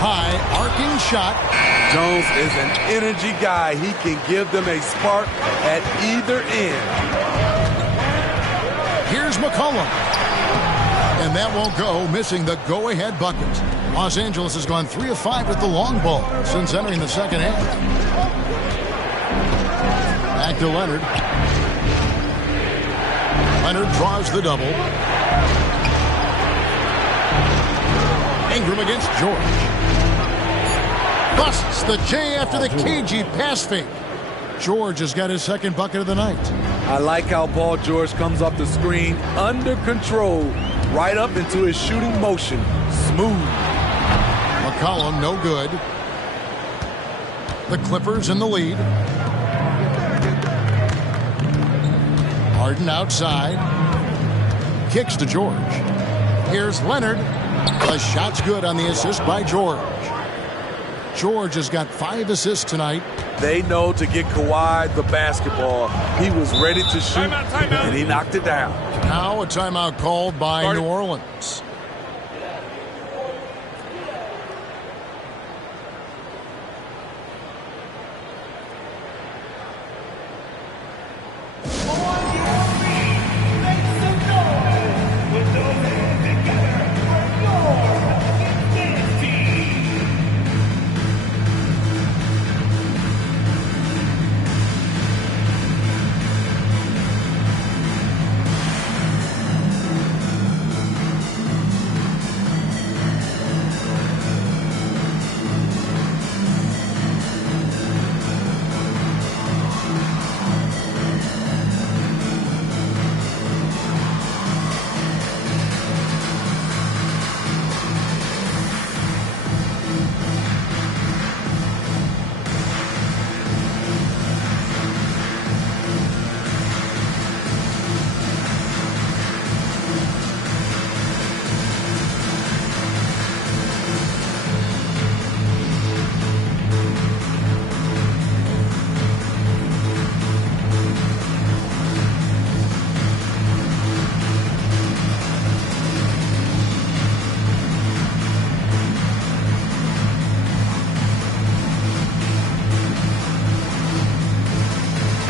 High arcing shot. Jones is an energy guy. He can give them a spark at either end. Here's McCollum. And that won't go, missing the go-ahead bucket. Los Angeles has gone 3 of 5 with the long ball since entering the second half. Back to Leonard. Leonard draws the double. Ingram against George. Busts the J after the cagey pass fake. George has got his second bucket of the night. I like how Paul George comes off the screen under control, right up into his shooting motion. Smooth. McCollum, no good. The Clippers in the lead. Harden outside. Kicks to George. Here's Leonard. The shot's good on the assist by George. George has got 5 assists tonight. They know to get Kawhi the basketball. He was ready to shoot, and he knocked it down. Now a timeout called by New Orleans.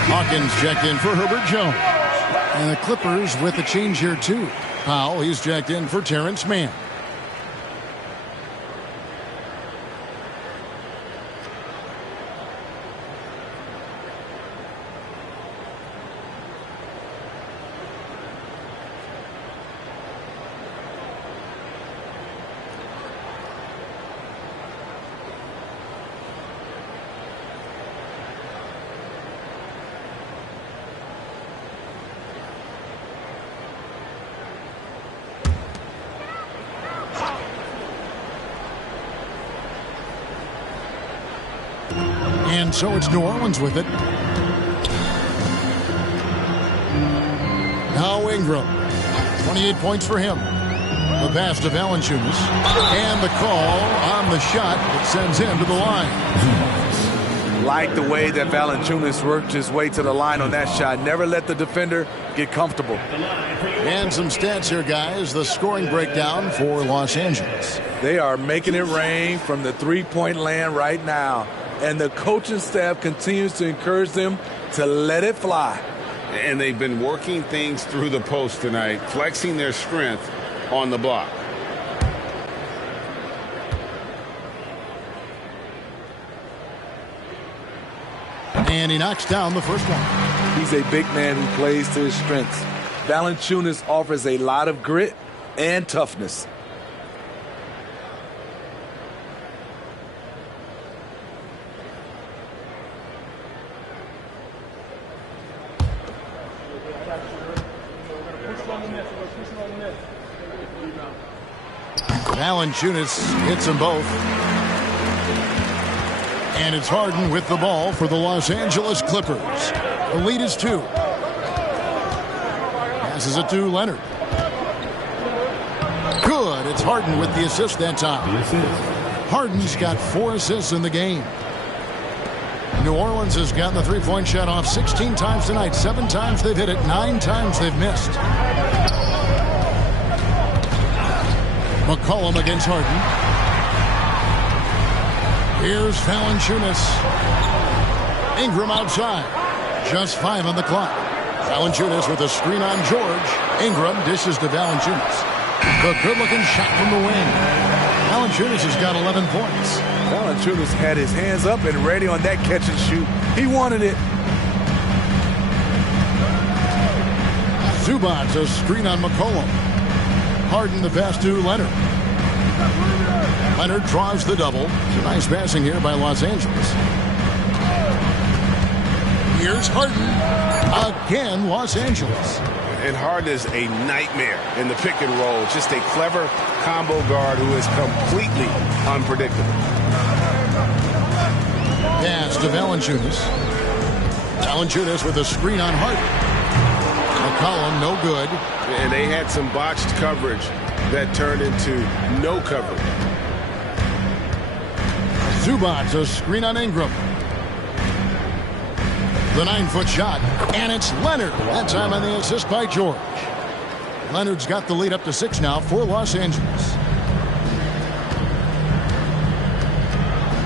Hawkins checked in for Herbert Jones. And the Clippers with a change here, too. Powell, he's checked in for Terrence Mann. And so it's New Orleans with it. Now Ingram. 28 points for him. The pass to Valanciunas. And the call on the shot that sends him to the line. Like the way that Valanciunas worked his way to the line on that shot. Never let the defender get comfortable. And some stats here, guys. The scoring breakdown for Los Angeles. They are making it rain from the three-point land right now. And the coaching staff continues to encourage them to let it fly. And they've been working things through the post tonight, flexing their strength on the block. And he knocks down the first one. He's a big man who plays to his strengths. Valanciunas offers a lot of grit and toughness. Valanciunas hits them both. And it's Harden with the ball for the Los Angeles Clippers. The lead is 2. Passes it to Leonard. Good. It's Harden with the assist that time. Harden's got 4 assists in the game. New Orleans has gotten the three-point shot off 16 times tonight. 7 times they've hit it. 9 times they've missed. McCollum against Harden. Here's Valanciunas. Ingram outside. Just 5 on the clock. Valanciunas with a screen on George. Ingram dishes to Valanciunas. The good-looking shot from the wing. Valanciunas has got 11 points. Valanciunas had his hands up and ready on that catch and shoot. He wanted it. Zubac's a screen on McCollum. Harden the pass to Leonard. Leonard draws the double. Nice passing here by Los Angeles. Here's Harden. Again, Los Angeles. And Harden is a nightmare in the pick and roll. Just a clever combo guard who is completely unpredictable. Pass to Valanciunas. Valanciunas with a screen on Harden. McCollum, no good. And they had some botched coverage that turned into no coverage. Zubac's a screen on Ingram. The 9-foot shot, and it's Leonard. That time on the assist by George. Leonard's got the lead up to 6 now for Los Angeles.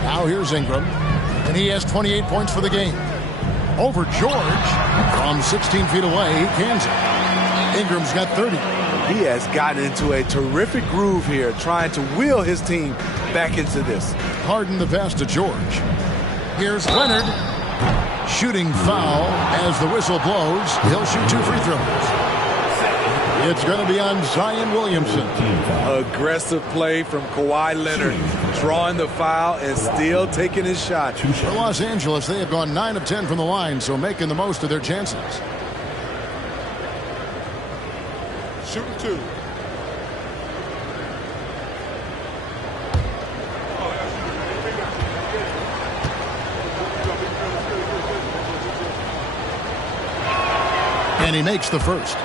Now here's Ingram, and he has 28 points for the game. Over George, from 16 feet away, he cans it. Ingram's got 30. He has gotten into a terrific groove here, trying to wheel his team back into this. Harden the pass to George. Here's Leonard. Shooting foul as the whistle blows. He'll shoot 2 free throws. It's going to be on Zion Williamson. Aggressive play from Kawhi Leonard, drawing the foul and still taking his shot. For Los Angeles, they have gone 9 of 10 from the line, so making the most of their chances. Shooting 2. And he makes the first.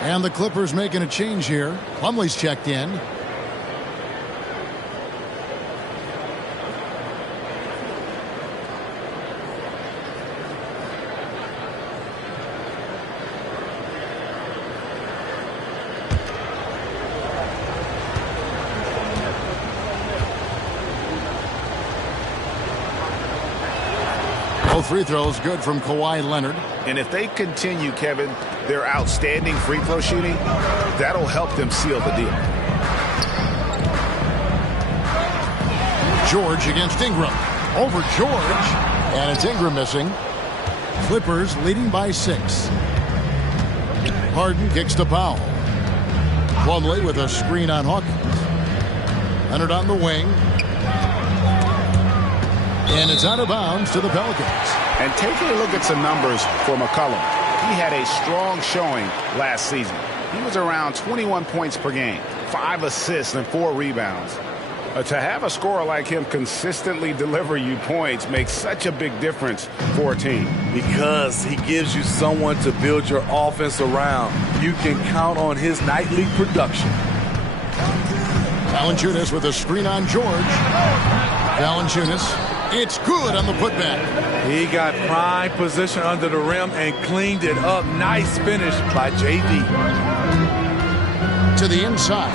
And the Clippers making a change here. Plumlee's checked in. Both free throws good from Kawhi Leonard. And if they continue, Kevin, their outstanding free throw shooting, that'll help them seal the deal. George against Ingram. Over George. And it's Ingram missing. Clippers leading by 6. Harden kicks to Powell. Plumlee with a screen on Hawkins. Leonard on the wing. And it's out of bounds to the Pelicans. And taking a look at some numbers for McCollum. He had a strong showing last season. He was around 21 points per game, 5 assists and 4 rebounds. To have a scorer like him consistently deliver you points makes such a big difference for a team. Because he gives you someone to build your offense around. You can count on his nightly production. Valanciunas with a screen on George. Valanciunas, it's good on the putback. He got prime position under the rim and cleaned it up. Nice finish by JD. To the inside,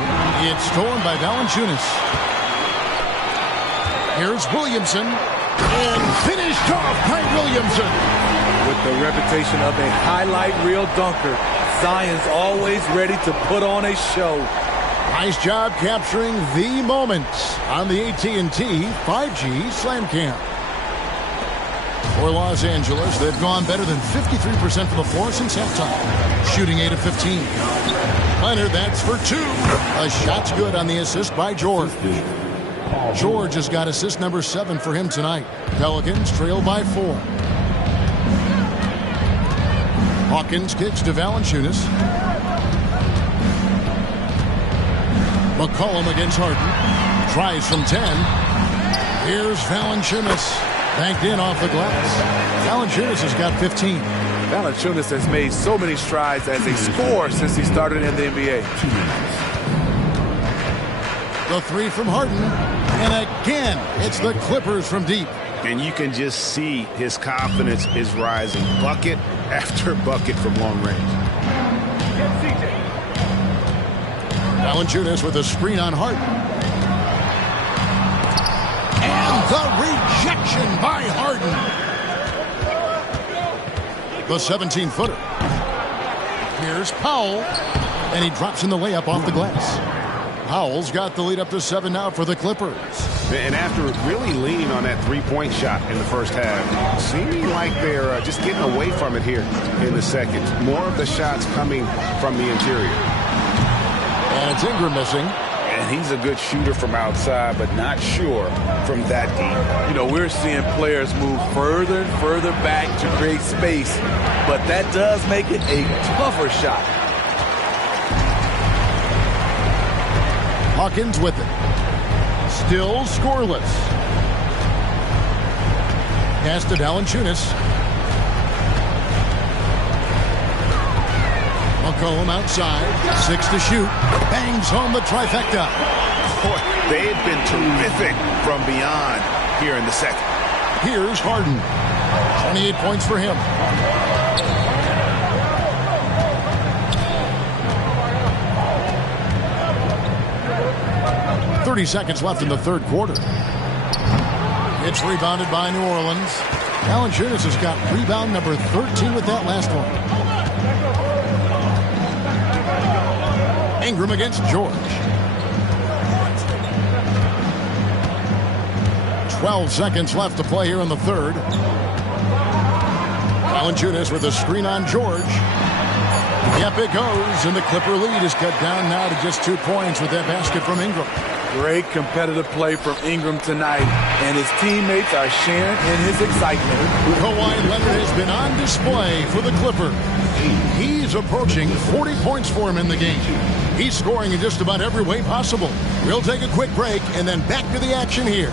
it's stolen by Valanciunas. Here's Williamson, and finished off by Williamson. With the reputation of a highlight reel dunker, Zion's always ready to put on a show. Nice job capturing the moments on the AT&T 5G Slam Cam. For Los Angeles, they've gone better than 53% from the floor since halftime, shooting 8 of 15. Leonard, that's for 2. A shot's good on the assist by George. George has got assist number 7 for him tonight. Pelicans trail by 4. Hawkins kicks to Valanciunas. McCollum against Harden. Tries from 10. Here's Valanciunas. Banked in off the glass. Valanciunas has got 15. Valanciunas has made so many strides as a scorer since he started in the NBA. The 3 from Harden. And again, it's the Clippers from deep. And you can just see his confidence is rising. Bucket after bucket from long range. Valanciunas with a screen on Harden. And the rejection by Harden. The 17-footer. Here's Powell. And he drops in the layup off the glass. Powell's got the lead up to 7 now for the Clippers. And after really leaning on that three-point shot in the first half, seeming like they're just getting away from it here in the second. More of the shots coming from the interior. And it's Ingram missing. And he's a good shooter from outside, but not sure from that deep. You know, we're seeing players move further and further back to create space, but that does make it a tougher shot. Hawkins with it. Still scoreless. Pass to Valanciunas. McCollum outside. 6 to shoot. Bangs home the trifecta. Boy, they've been terrific from beyond here in the second. Here's Harden. 28 points for him. .30 seconds left in the third quarter. It's rebounded by New Orleans. Valanciunas has got rebound number 13 with that last one. Ingram against George. 12 seconds left to play here in the third. Valanciunas with a screen on George. Yep, it goes, and the Clipper lead is cut down now to just 2 points with that basket from Ingram. Great competitive play from Ingram tonight, and his teammates are sharing in his excitement. Kawhi Leonard has been on display for the Clippers. He's approaching 40 points for him in the game. He's scoring in just about every way possible. We'll take a quick break and then back to the action here.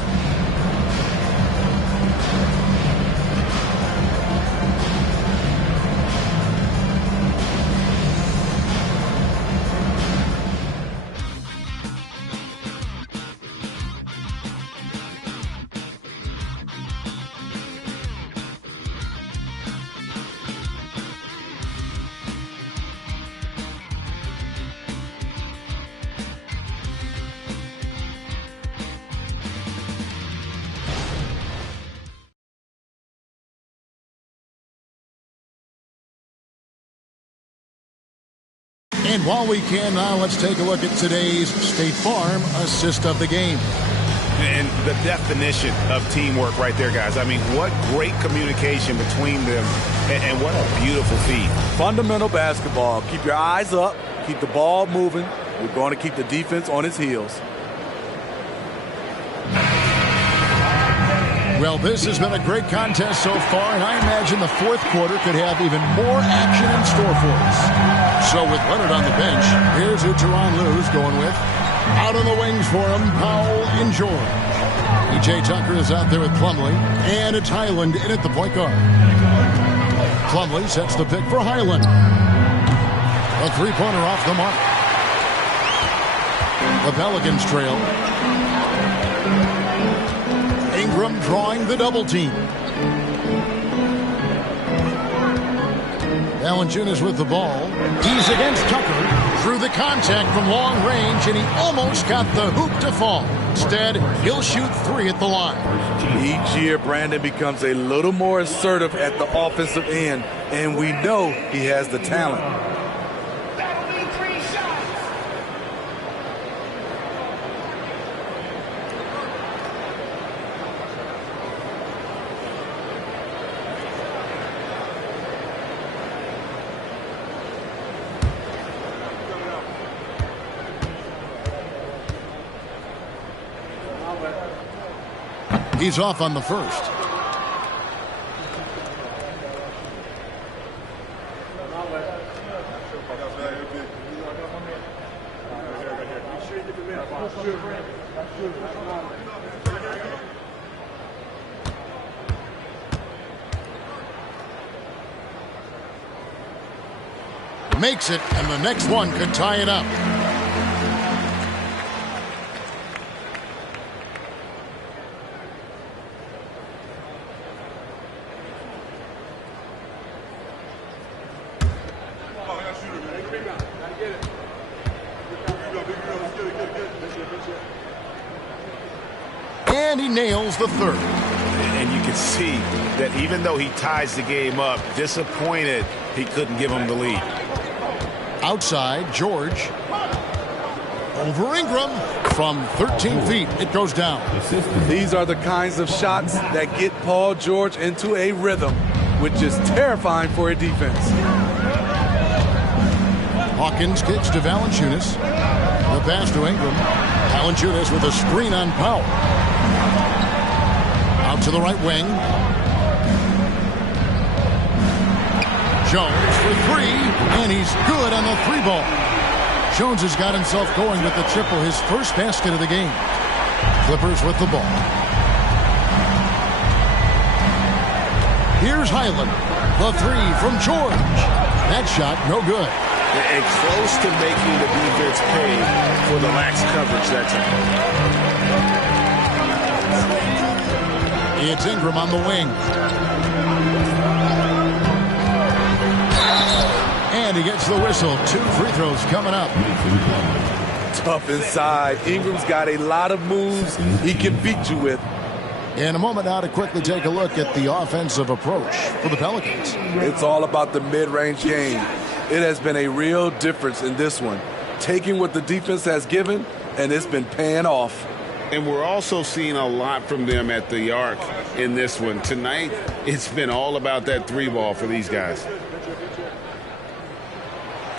And while we can now, let's take a look at today's State Farm assist of the game. And the definition of teamwork right there, guys. I mean, what great communication between them, and what a beautiful feed. Fundamental basketball. Keep your eyes up. Keep the ball moving. We're going to keep the defense on its heels. Well, this has been a great contest so far, and I imagine the fourth quarter could have even more action in store for us. So with Leonard on the bench, here's who Tyronn Lue's going with. Out on the wings for him, Powell and George. P.J. Tucker is out there with Plumlee, and it's Hyland in at the point guard. Plumlee sets the pick for Hyland. A three-pointer off the mark. The Pelicans trail. Ingram drawing the double team. Valanciunas with the ball. He's against Tucker. Through the contact from long range, and he almost got the hoop to fall. Instead, he'll shoot three at the line. Each year, Brandon becomes a little more assertive at the offensive end, and we know he has the talent. He's off on the first. Makes it, and the next one could tie it up. And he nails the third. And you can see that even though he ties the game up, disappointed he couldn't give him the lead. Outside, George. Over Ingram. From 13 feet, it goes down. These are the kinds of shots that get Paul George into a rhythm, which is terrifying for a defense. Hawkins kicks to Valanciunas. The pass to Ingram. Valanciunas with a screen on Powell. Out to the right wing. Jones for three, and he's good on the three ball. Jones has got himself going with the triple, his first basket of the game. Clippers with the ball. Here's Hyland. The three from George. That shot, no good. And close to making the defense pay for the lax coverage that time. It's Ingram on the wing. And he gets the whistle. 2 free throws coming up. Tough inside. Ingram's got a lot of moves he can beat you with. In a moment now to quickly take a look at the offensive approach for the Pelicans. It's all about the mid-range game. It has been a real difference in this one. Taking what the defense has given, and it's been paying off. And we're also seeing a lot from them at the arc in this one. Tonight, it's been all about that three ball for these guys.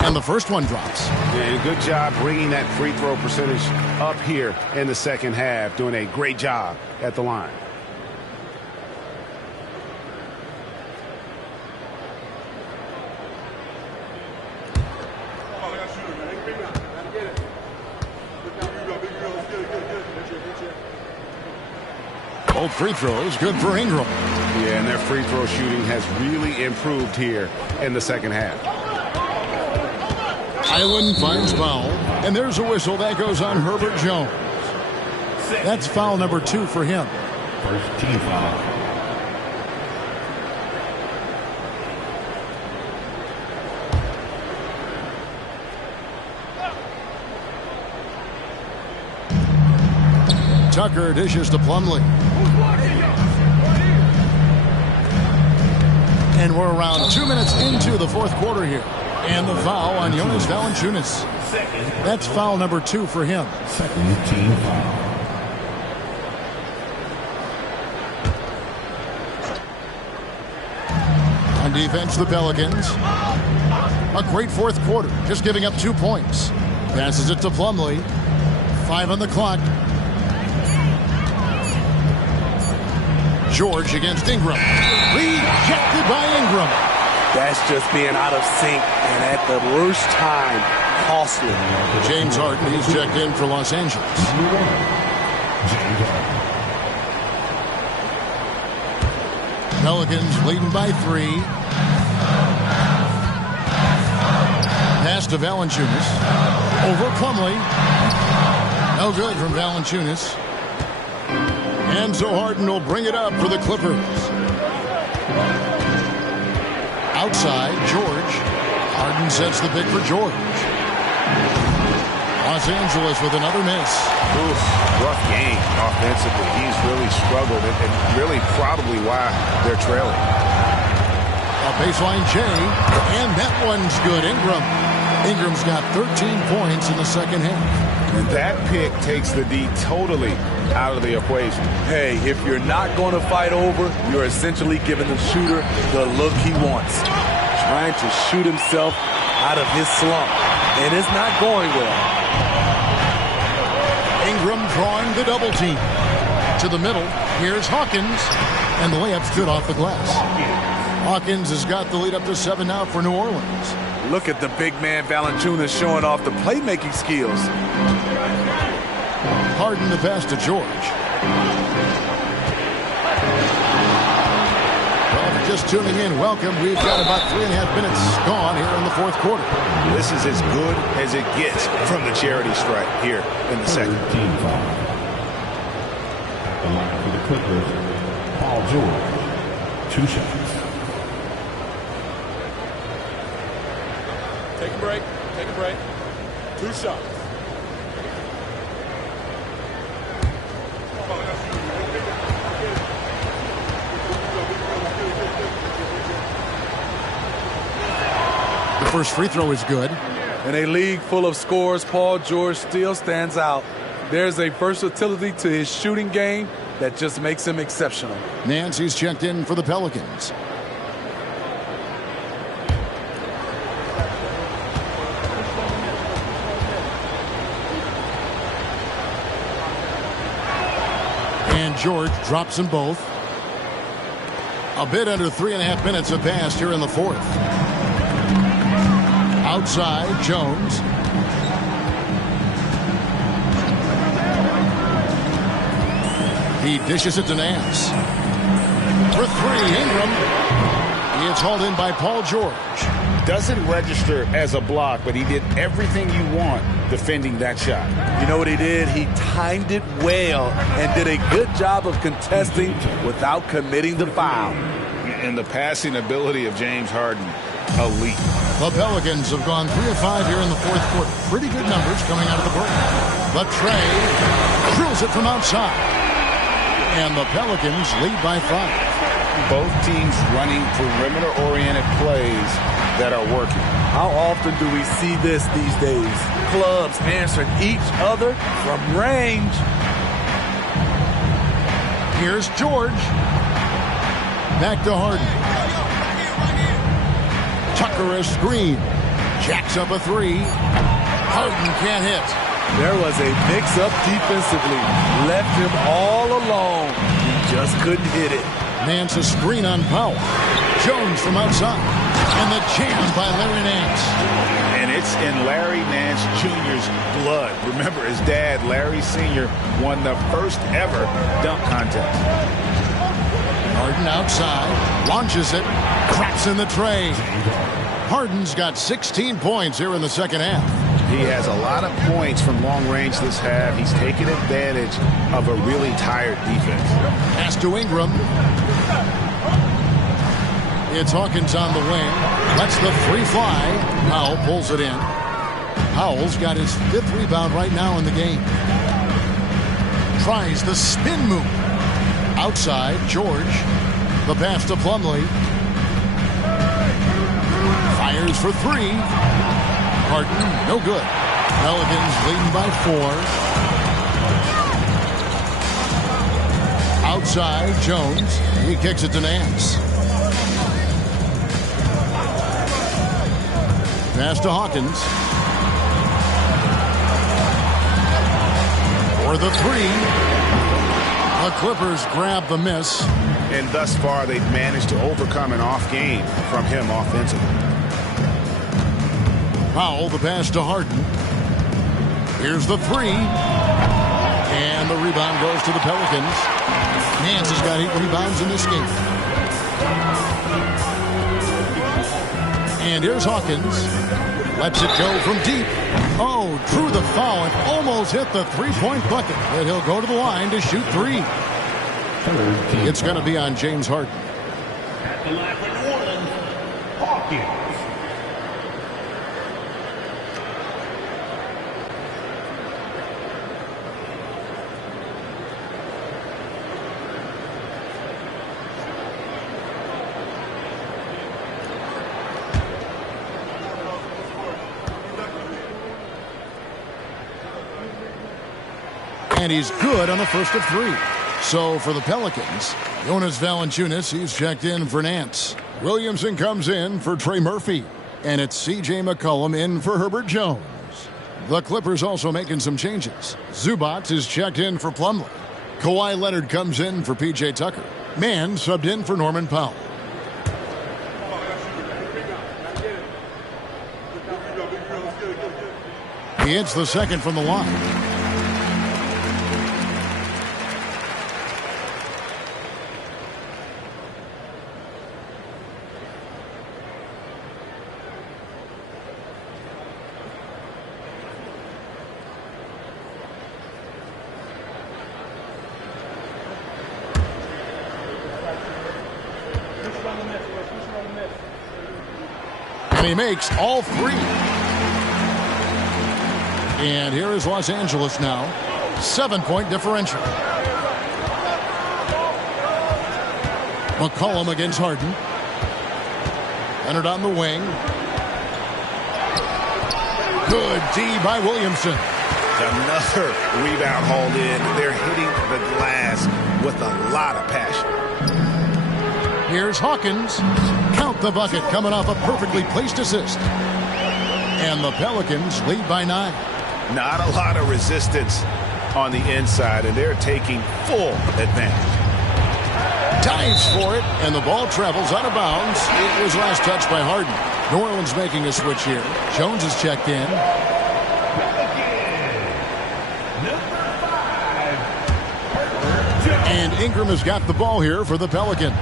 And the first one drops. And good job bringing that free throw percentage up here in the second half. Doing a great job at the line. Both free throws good for Ingram. Yeah, and their free throw shooting has really improved here in the second half. Hyland finds foul, and there's a whistle that goes on Herbert Jones. That's foul number 2 for him. First team foul. Tucker dishes to Plumlee. And we're around 2 minutes into the fourth quarter here. And the foul on Jonas Valanciunas. That's foul number 2 for him. Second team foul. On defense, the Pelicans. A great fourth quarter, just giving up 2 points. Passes it to Plumlee. 5 on the clock. George against Ingram. Rejected by Ingram. That's just being out of sync and at the worst time. costly. James Harden, he's checked in for Los Angeles. Pelicans leading by 3. Pass to Valanciunas. Over Plumlee. No good from Valanciunas. And so Harden will bring it up for the Clippers. Outside, George. Harden sets the pick for George. Los Angeles with another miss. Oof, rough game offensively. He's really struggled, and really probably why they're trailing. A baseline J, and that one's good. Ingram's got 13 points in the second half. That pick takes the D totally out of the equation. Hey, if you're not going to fight over, you're essentially giving the shooter the look he wants. Trying to shoot himself out of his slump, and it's not going well. Ingram drawing the double team. To the middle, here's Hawkins, and the layup's good off the glass. Hawkins has got the lead up to 7 now for New Orleans. Look at the big man Valanciunas showing off the playmaking skills. Harden the pass to George. Well, if you're just tuning in, welcome. We've got about 3.5 minutes gone here in the fourth quarter. This is as good as it gets from the charity stripe here in the second. Team foul. The line for the Clippers, Paul George. 2 shots. Take a break. Take a break. 2 shots. The first free throw is good. In a league full of scores, Paul George still stands out. There's a versatility to his shooting game that just makes him exceptional. Nancy's checked in for the Pelicans. And George drops them both. A bit under 3.5 minutes have passed here in the fourth. Outside, Jones. He dishes it to Nance. For 3, Ingram. It's hauled in by Paul George. Doesn't register as a block, but he did everything you want defending that shot. You know what he did? He timed it well and did a good job of contesting without committing the foul. And the passing ability of James Harden, elite. The Pelicans have gone 3 of 5 here in the fourth quarter. Pretty good numbers coming out of the break. But Trey drills it from outside. And the Pelicans lead by 5. Both teams running perimeter-oriented plays that are working. How often do we see this these days? Clubs answering each other from range. Here's George. Back to Harden. Tucker a screen. Jacks up a 3. Harden can't hit. There was a mix-up defensively. Left him all alone. He just couldn't hit it. Nance a screen on Powell. Jones from outside. And the jam by Larry Nance. And it's in Larry Nance Jr.'s blood. Remember, his dad, Larry Sr., won the first ever dunk contest. Harden outside. Launches it. Cracks in the tray. Harden's got 16 points here in the second half. He has a lot of points from long range this half. He's taken advantage of a really tired defense. Pass to Ingram. It's Hawkins on the wing. Lets the 3 fly. Powell pulls it in. Powell's got his 5th rebound right now in the game. Tries the spin move. Outside, George. The pass to Plumlee. Fires for 3. Harden, no good. Pelicans leading by 4. Outside, Jones. He kicks it to Nance. Pass to Hawkins. For the 3. The Clippers grab the miss. And thus far, they've managed to overcome an off game from him offensively. Powell, the pass to Harden. Here's the three. And the rebound goes to the Pelicans. Nance has got 8 rebounds in this game. And here's Hawkins. Lets it go from deep. Oh, drew the foul and almost hit the three-point bucket. But he'll go to the line to shoot 3. It's going to be on James Harden. At the line for New Orleans, Hawkins. And he's good on the first of 3. So for the Pelicans, Jonas Valanciunas, he's checked in for Nance. Williamson comes in for Trey Murphy. And it's C.J. McCollum in for Herbert Jones. The Clippers also making some changes. Zubac is checked in for Plumlee. Kawhi Leonard comes in for P.J. Tucker. Mann subbed in for Norman Powell. He hits the second from the line. And he makes all 3. And here is Los Angeles now. 7-point differential. McCollum against Harden. Leonard on the wing. Good D by Williamson. Another rebound hauled in. They're hitting the glass with a lot of passion. Here's Hawkins. Count the bucket coming off a perfectly placed assist. And the Pelicans lead by 9. Not a lot of resistance on the inside, and they're taking full advantage. Dives for it, and the ball travels out of bounds. It was last touched by Harden. New Orleans making a switch here. Jones is checked in. And Ingram has got the ball here for the Pelicans.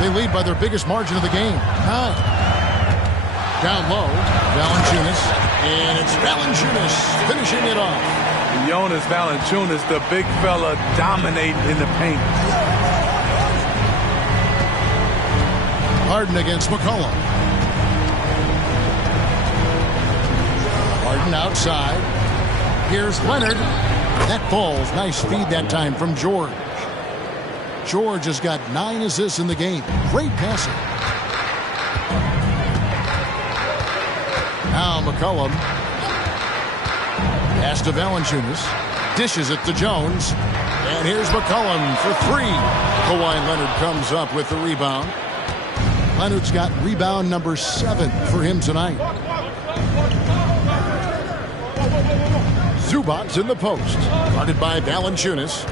They lead by their biggest margin of the game, 9. Down low, Valanciunas, and it's Valanciunas finishing it off. Jonas Valanciunas, the big fella, dominating in the paint. Harden against McCollum. Harden outside. Here's Leonard. That falls. Nice feed that time from George. George has got 9 assists in the game. Great passing. Now McCollum. Pass to Valanciunas. Dishes it to Jones. And here's McCollum for 3. Kawhi Leonard comes up with the rebound. Leonard's got rebound number 7 for him tonight. Zubac's in the post. Guarded by Valanciunas.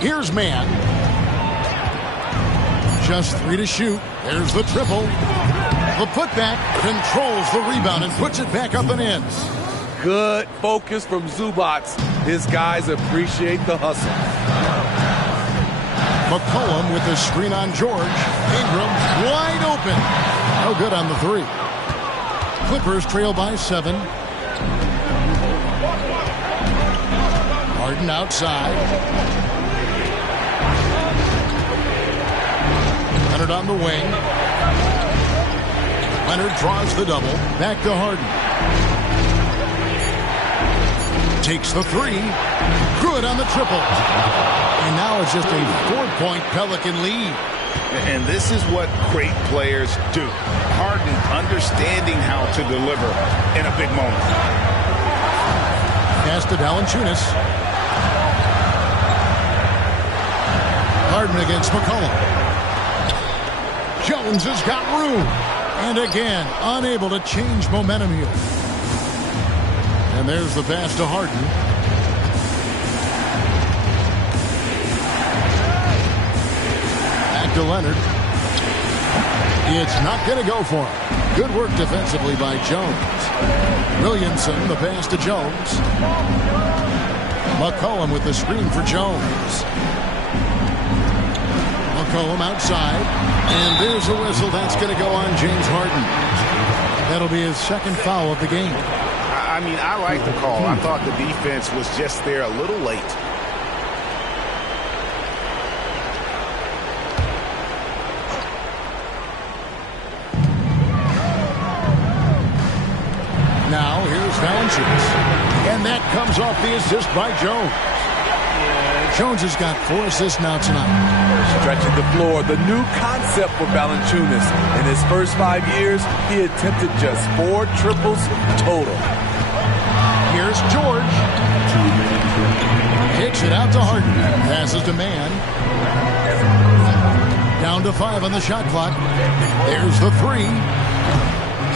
Here's Mann. Just 3 to shoot. There's the triple. The putback controls the rebound and puts it back up and in. Good focus from Zubac. His guys appreciate the hustle. McCollum with the screen on George. Ingram wide open. No good on the 3. Clippers trail by 7. Harden outside. Leonard on the wing. Leonard draws the double. Back to Harden. Takes the 3. Good on the triple. And now it's just a 4-point Pelican lead. And this is what great players do. Harden understanding how to deliver in a big moment. Pass to Valanciunas. Harden against McCollum. Jones has got room. And again, unable to change momentum here. And there's the pass to Harden. Back to Leonard. It's not going to go for him. Good work defensively by Jones. Williamson, the pass to Jones. McCollum with the screen for Jones. McCollum outside. And there's a whistle. That's going to go on James Harden. That'll be his second foul of the game. I mean, I like the call. I thought the defense was just there a little late. Now, here's Valanciunas. And that comes off the assist by Jones. Jones has got 4 assists now tonight. Stretching the floor, the new concept for Valanciunas. In his first 5 years, he attempted just 4 triples total. Here's George. Kicks it out to Harden. Passes to Mann. Down to 5 on the shot clock. There's the 3.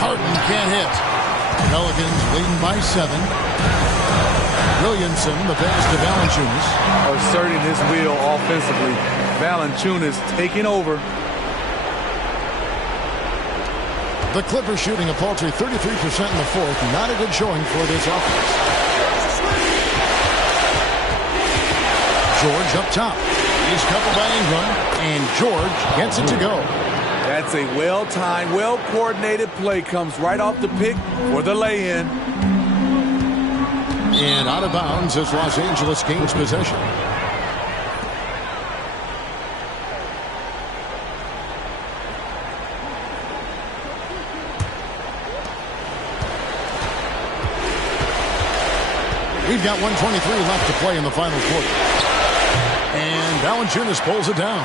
Harden can't hit. Pelicans leading by 7. Williamson, the pass to Valanciunas. Asserting his will offensively. Valanciunas taking over. The Clippers shooting a paltry 33% in the fourth. Not a good showing for this offense. George up top. He's covered by Ingram. And George gets it to go. That's a well-timed, well-coordinated play. Comes right off the pick for the lay-in. And out of bounds as Los Angeles gains possession. We've got 1:23 left to play in the final quarter. And Valanciunas pulls it down.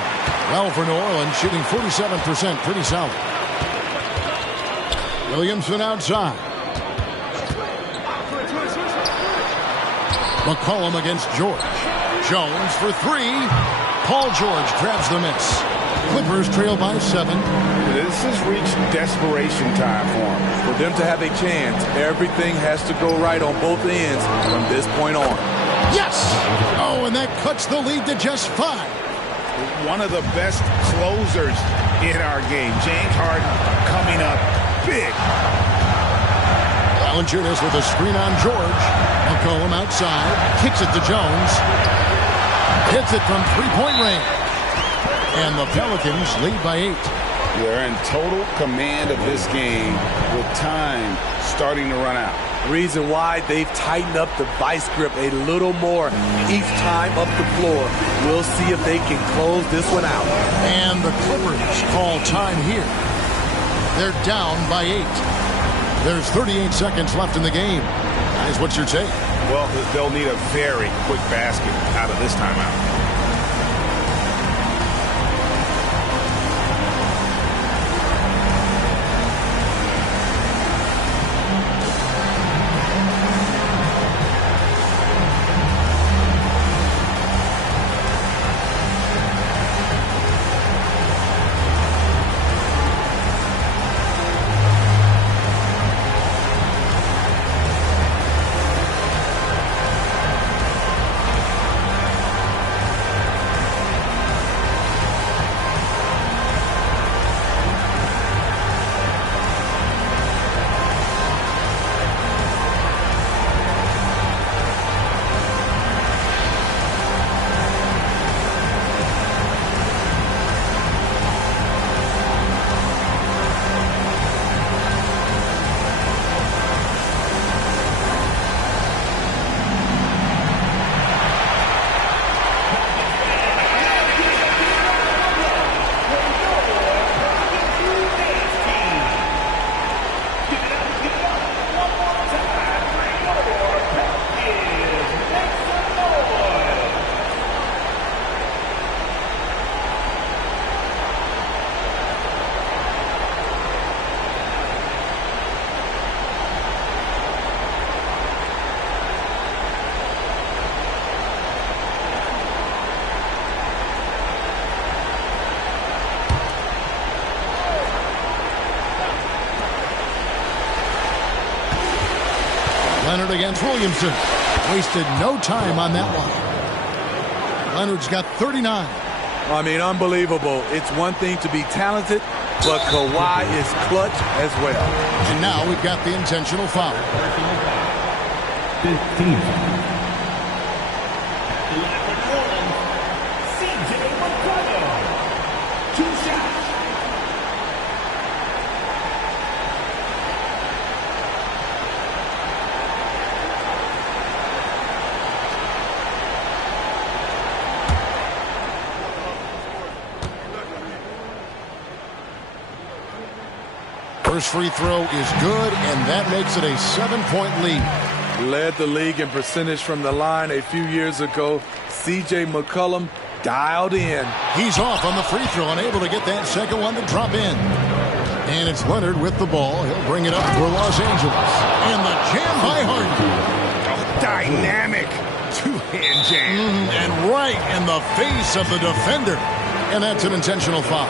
Well for New Orleans, shooting 47%, pretty solid. Williamson outside. McCollum against George. Jones for 3. Paul George grabs the miss. Clippers trail by 7. This has reached desperation time for them. For them to have a chance, everything has to go right on both ends from this point on. Yes! Oh, and that cuts the lead to just 5. One of the best closers in our game. James Harden coming up big. Valanciunas with a screen on George. McCollum outside. Kicks it to Jones. Hits it from 3-point range. And the Pelicans lead by 8. They're in total command of this game with time starting to run out. Reason why they've tightened up the vice grip a little more each time up the floor. We'll see if they can close this one out. And the Clippers call time here. They're down by 8. There's 38 seconds left in the game. Guys, what's your take? Well, they'll need a very quick basket out of this timeout. Leonard against Williamson. Wasted no time on that one. Leonard's got 39. I mean, unbelievable. It's one thing to be talented, but Kawhi is clutch as well. And now we've got the intentional foul. 15. First free throw is good, and that makes it a 7-point lead. Led the league in percentage from the line a few years ago. C.J. McCollum dialed in. He's off on the free throw, unable to get that second one to drop in. And it's Leonard with the ball. He'll bring it up for Los Angeles. And the jam by Harden. Oh, dynamic two-hand jam. And right in the face of the defender. And that's an intentional foul.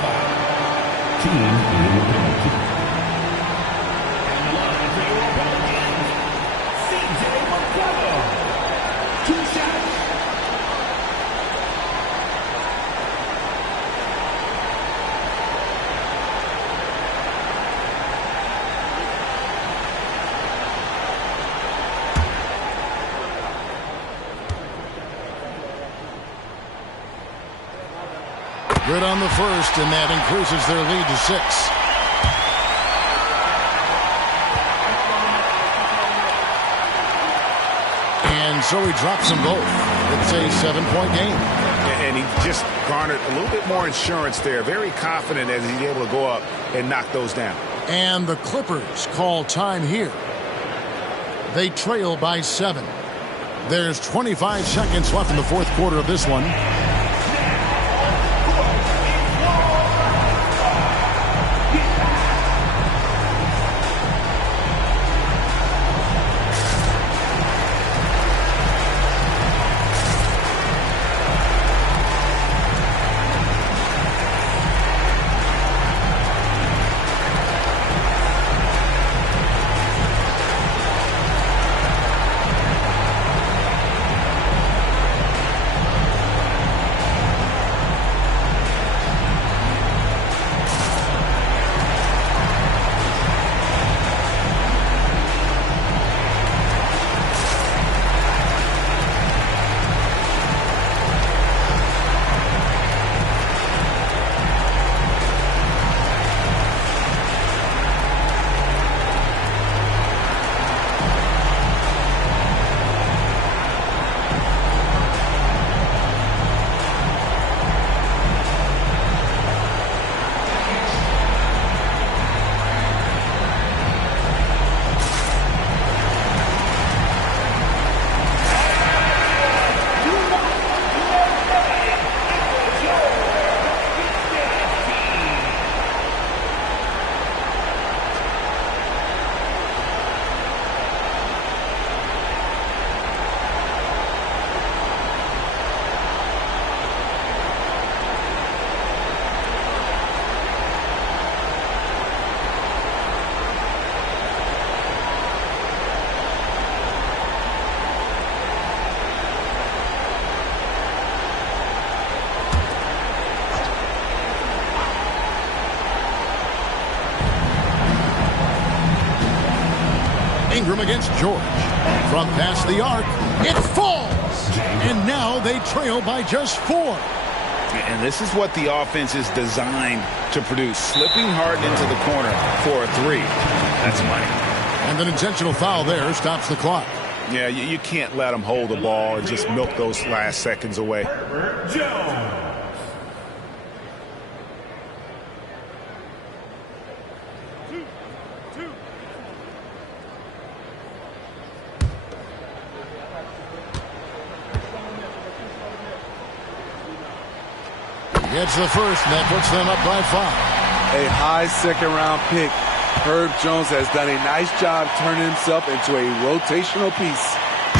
Good on the first, and that increases their lead to 6. And so he drops them both. It's a 7-point game. And he just garnered a little bit more insurance there. Very confident as he's able to go up and knock those down. And the Clippers call time here. They trail by 7. There's 25 seconds left in the fourth quarter of this one. Ingram against George. From past the arc, it falls! And now they trail by just 4. And this is what the offense is designed to produce. Slipping Harden into the corner for a 3. That's money. And an intentional foul there stops the clock. Yeah, you can't let them hold the ball and just milk those last seconds away. Gets the first, and that puts them up by 5. A high second-round pick. Herb Jones has done a nice job turning himself into a rotational piece.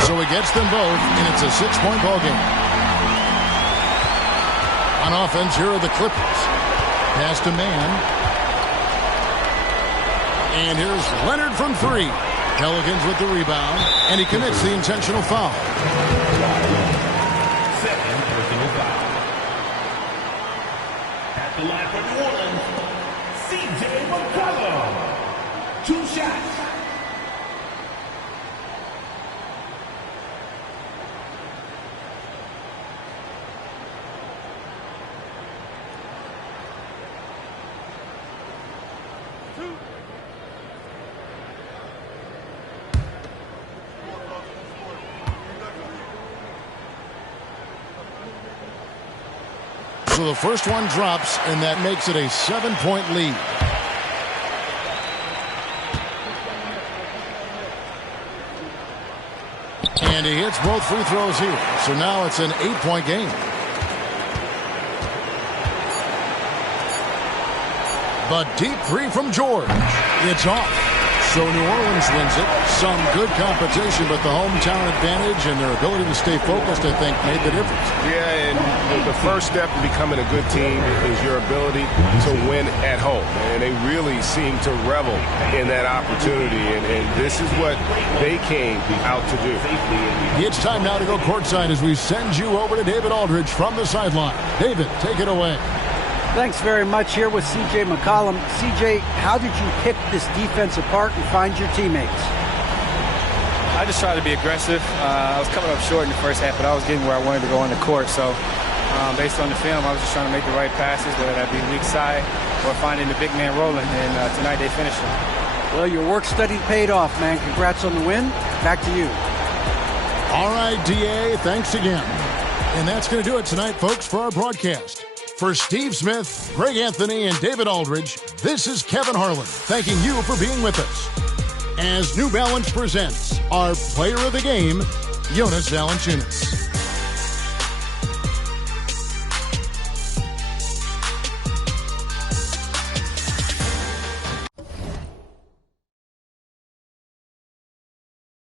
So he gets them both, and it's a 6-point ball game. On offense, here are the Clippers. Pass to Man. And here's Leonard from 3. Pelicans with the rebound, and he commits the intentional foul. Second personal foul. At the line for New Orleans, CJ McCollum. 2 shots. So the first one drops, and that makes it a 7-point lead. And he hits both free throws here. So now it's an 8-point game. But deep three from George. It's off. So New Orleans wins it. Some good competition, but the hometown advantage and their ability to stay focused, I think, made the difference. Yeah, and the first step to becoming a good team is your ability to win at home. And they really seem to revel in that opportunity, and this is what they came out to do. It's time now to go courtside as we send you over to David Aldridge from the sideline. David, take it away. Thanks very much. Here with CJ McCollum. CJ, how did you pick this defense apart and find your teammates? I just tried to be aggressive. I was coming up short in the first half, but I was getting where I wanted to go on the court. So based on the film, I was just trying to make the right passes, whether that be weak side or finding the big man rolling. And tonight they finished it. Well, your work study paid off, man. Congrats on the win. Back to you. All right, DA, thanks again. And that's going to do it tonight, folks, for our broadcast. For Steve Smith, Greg Anthony, and David Aldridge, this is Kevin Harlan thanking you for being with us. As New Balance presents our player of the game, Jonas Valanciunas.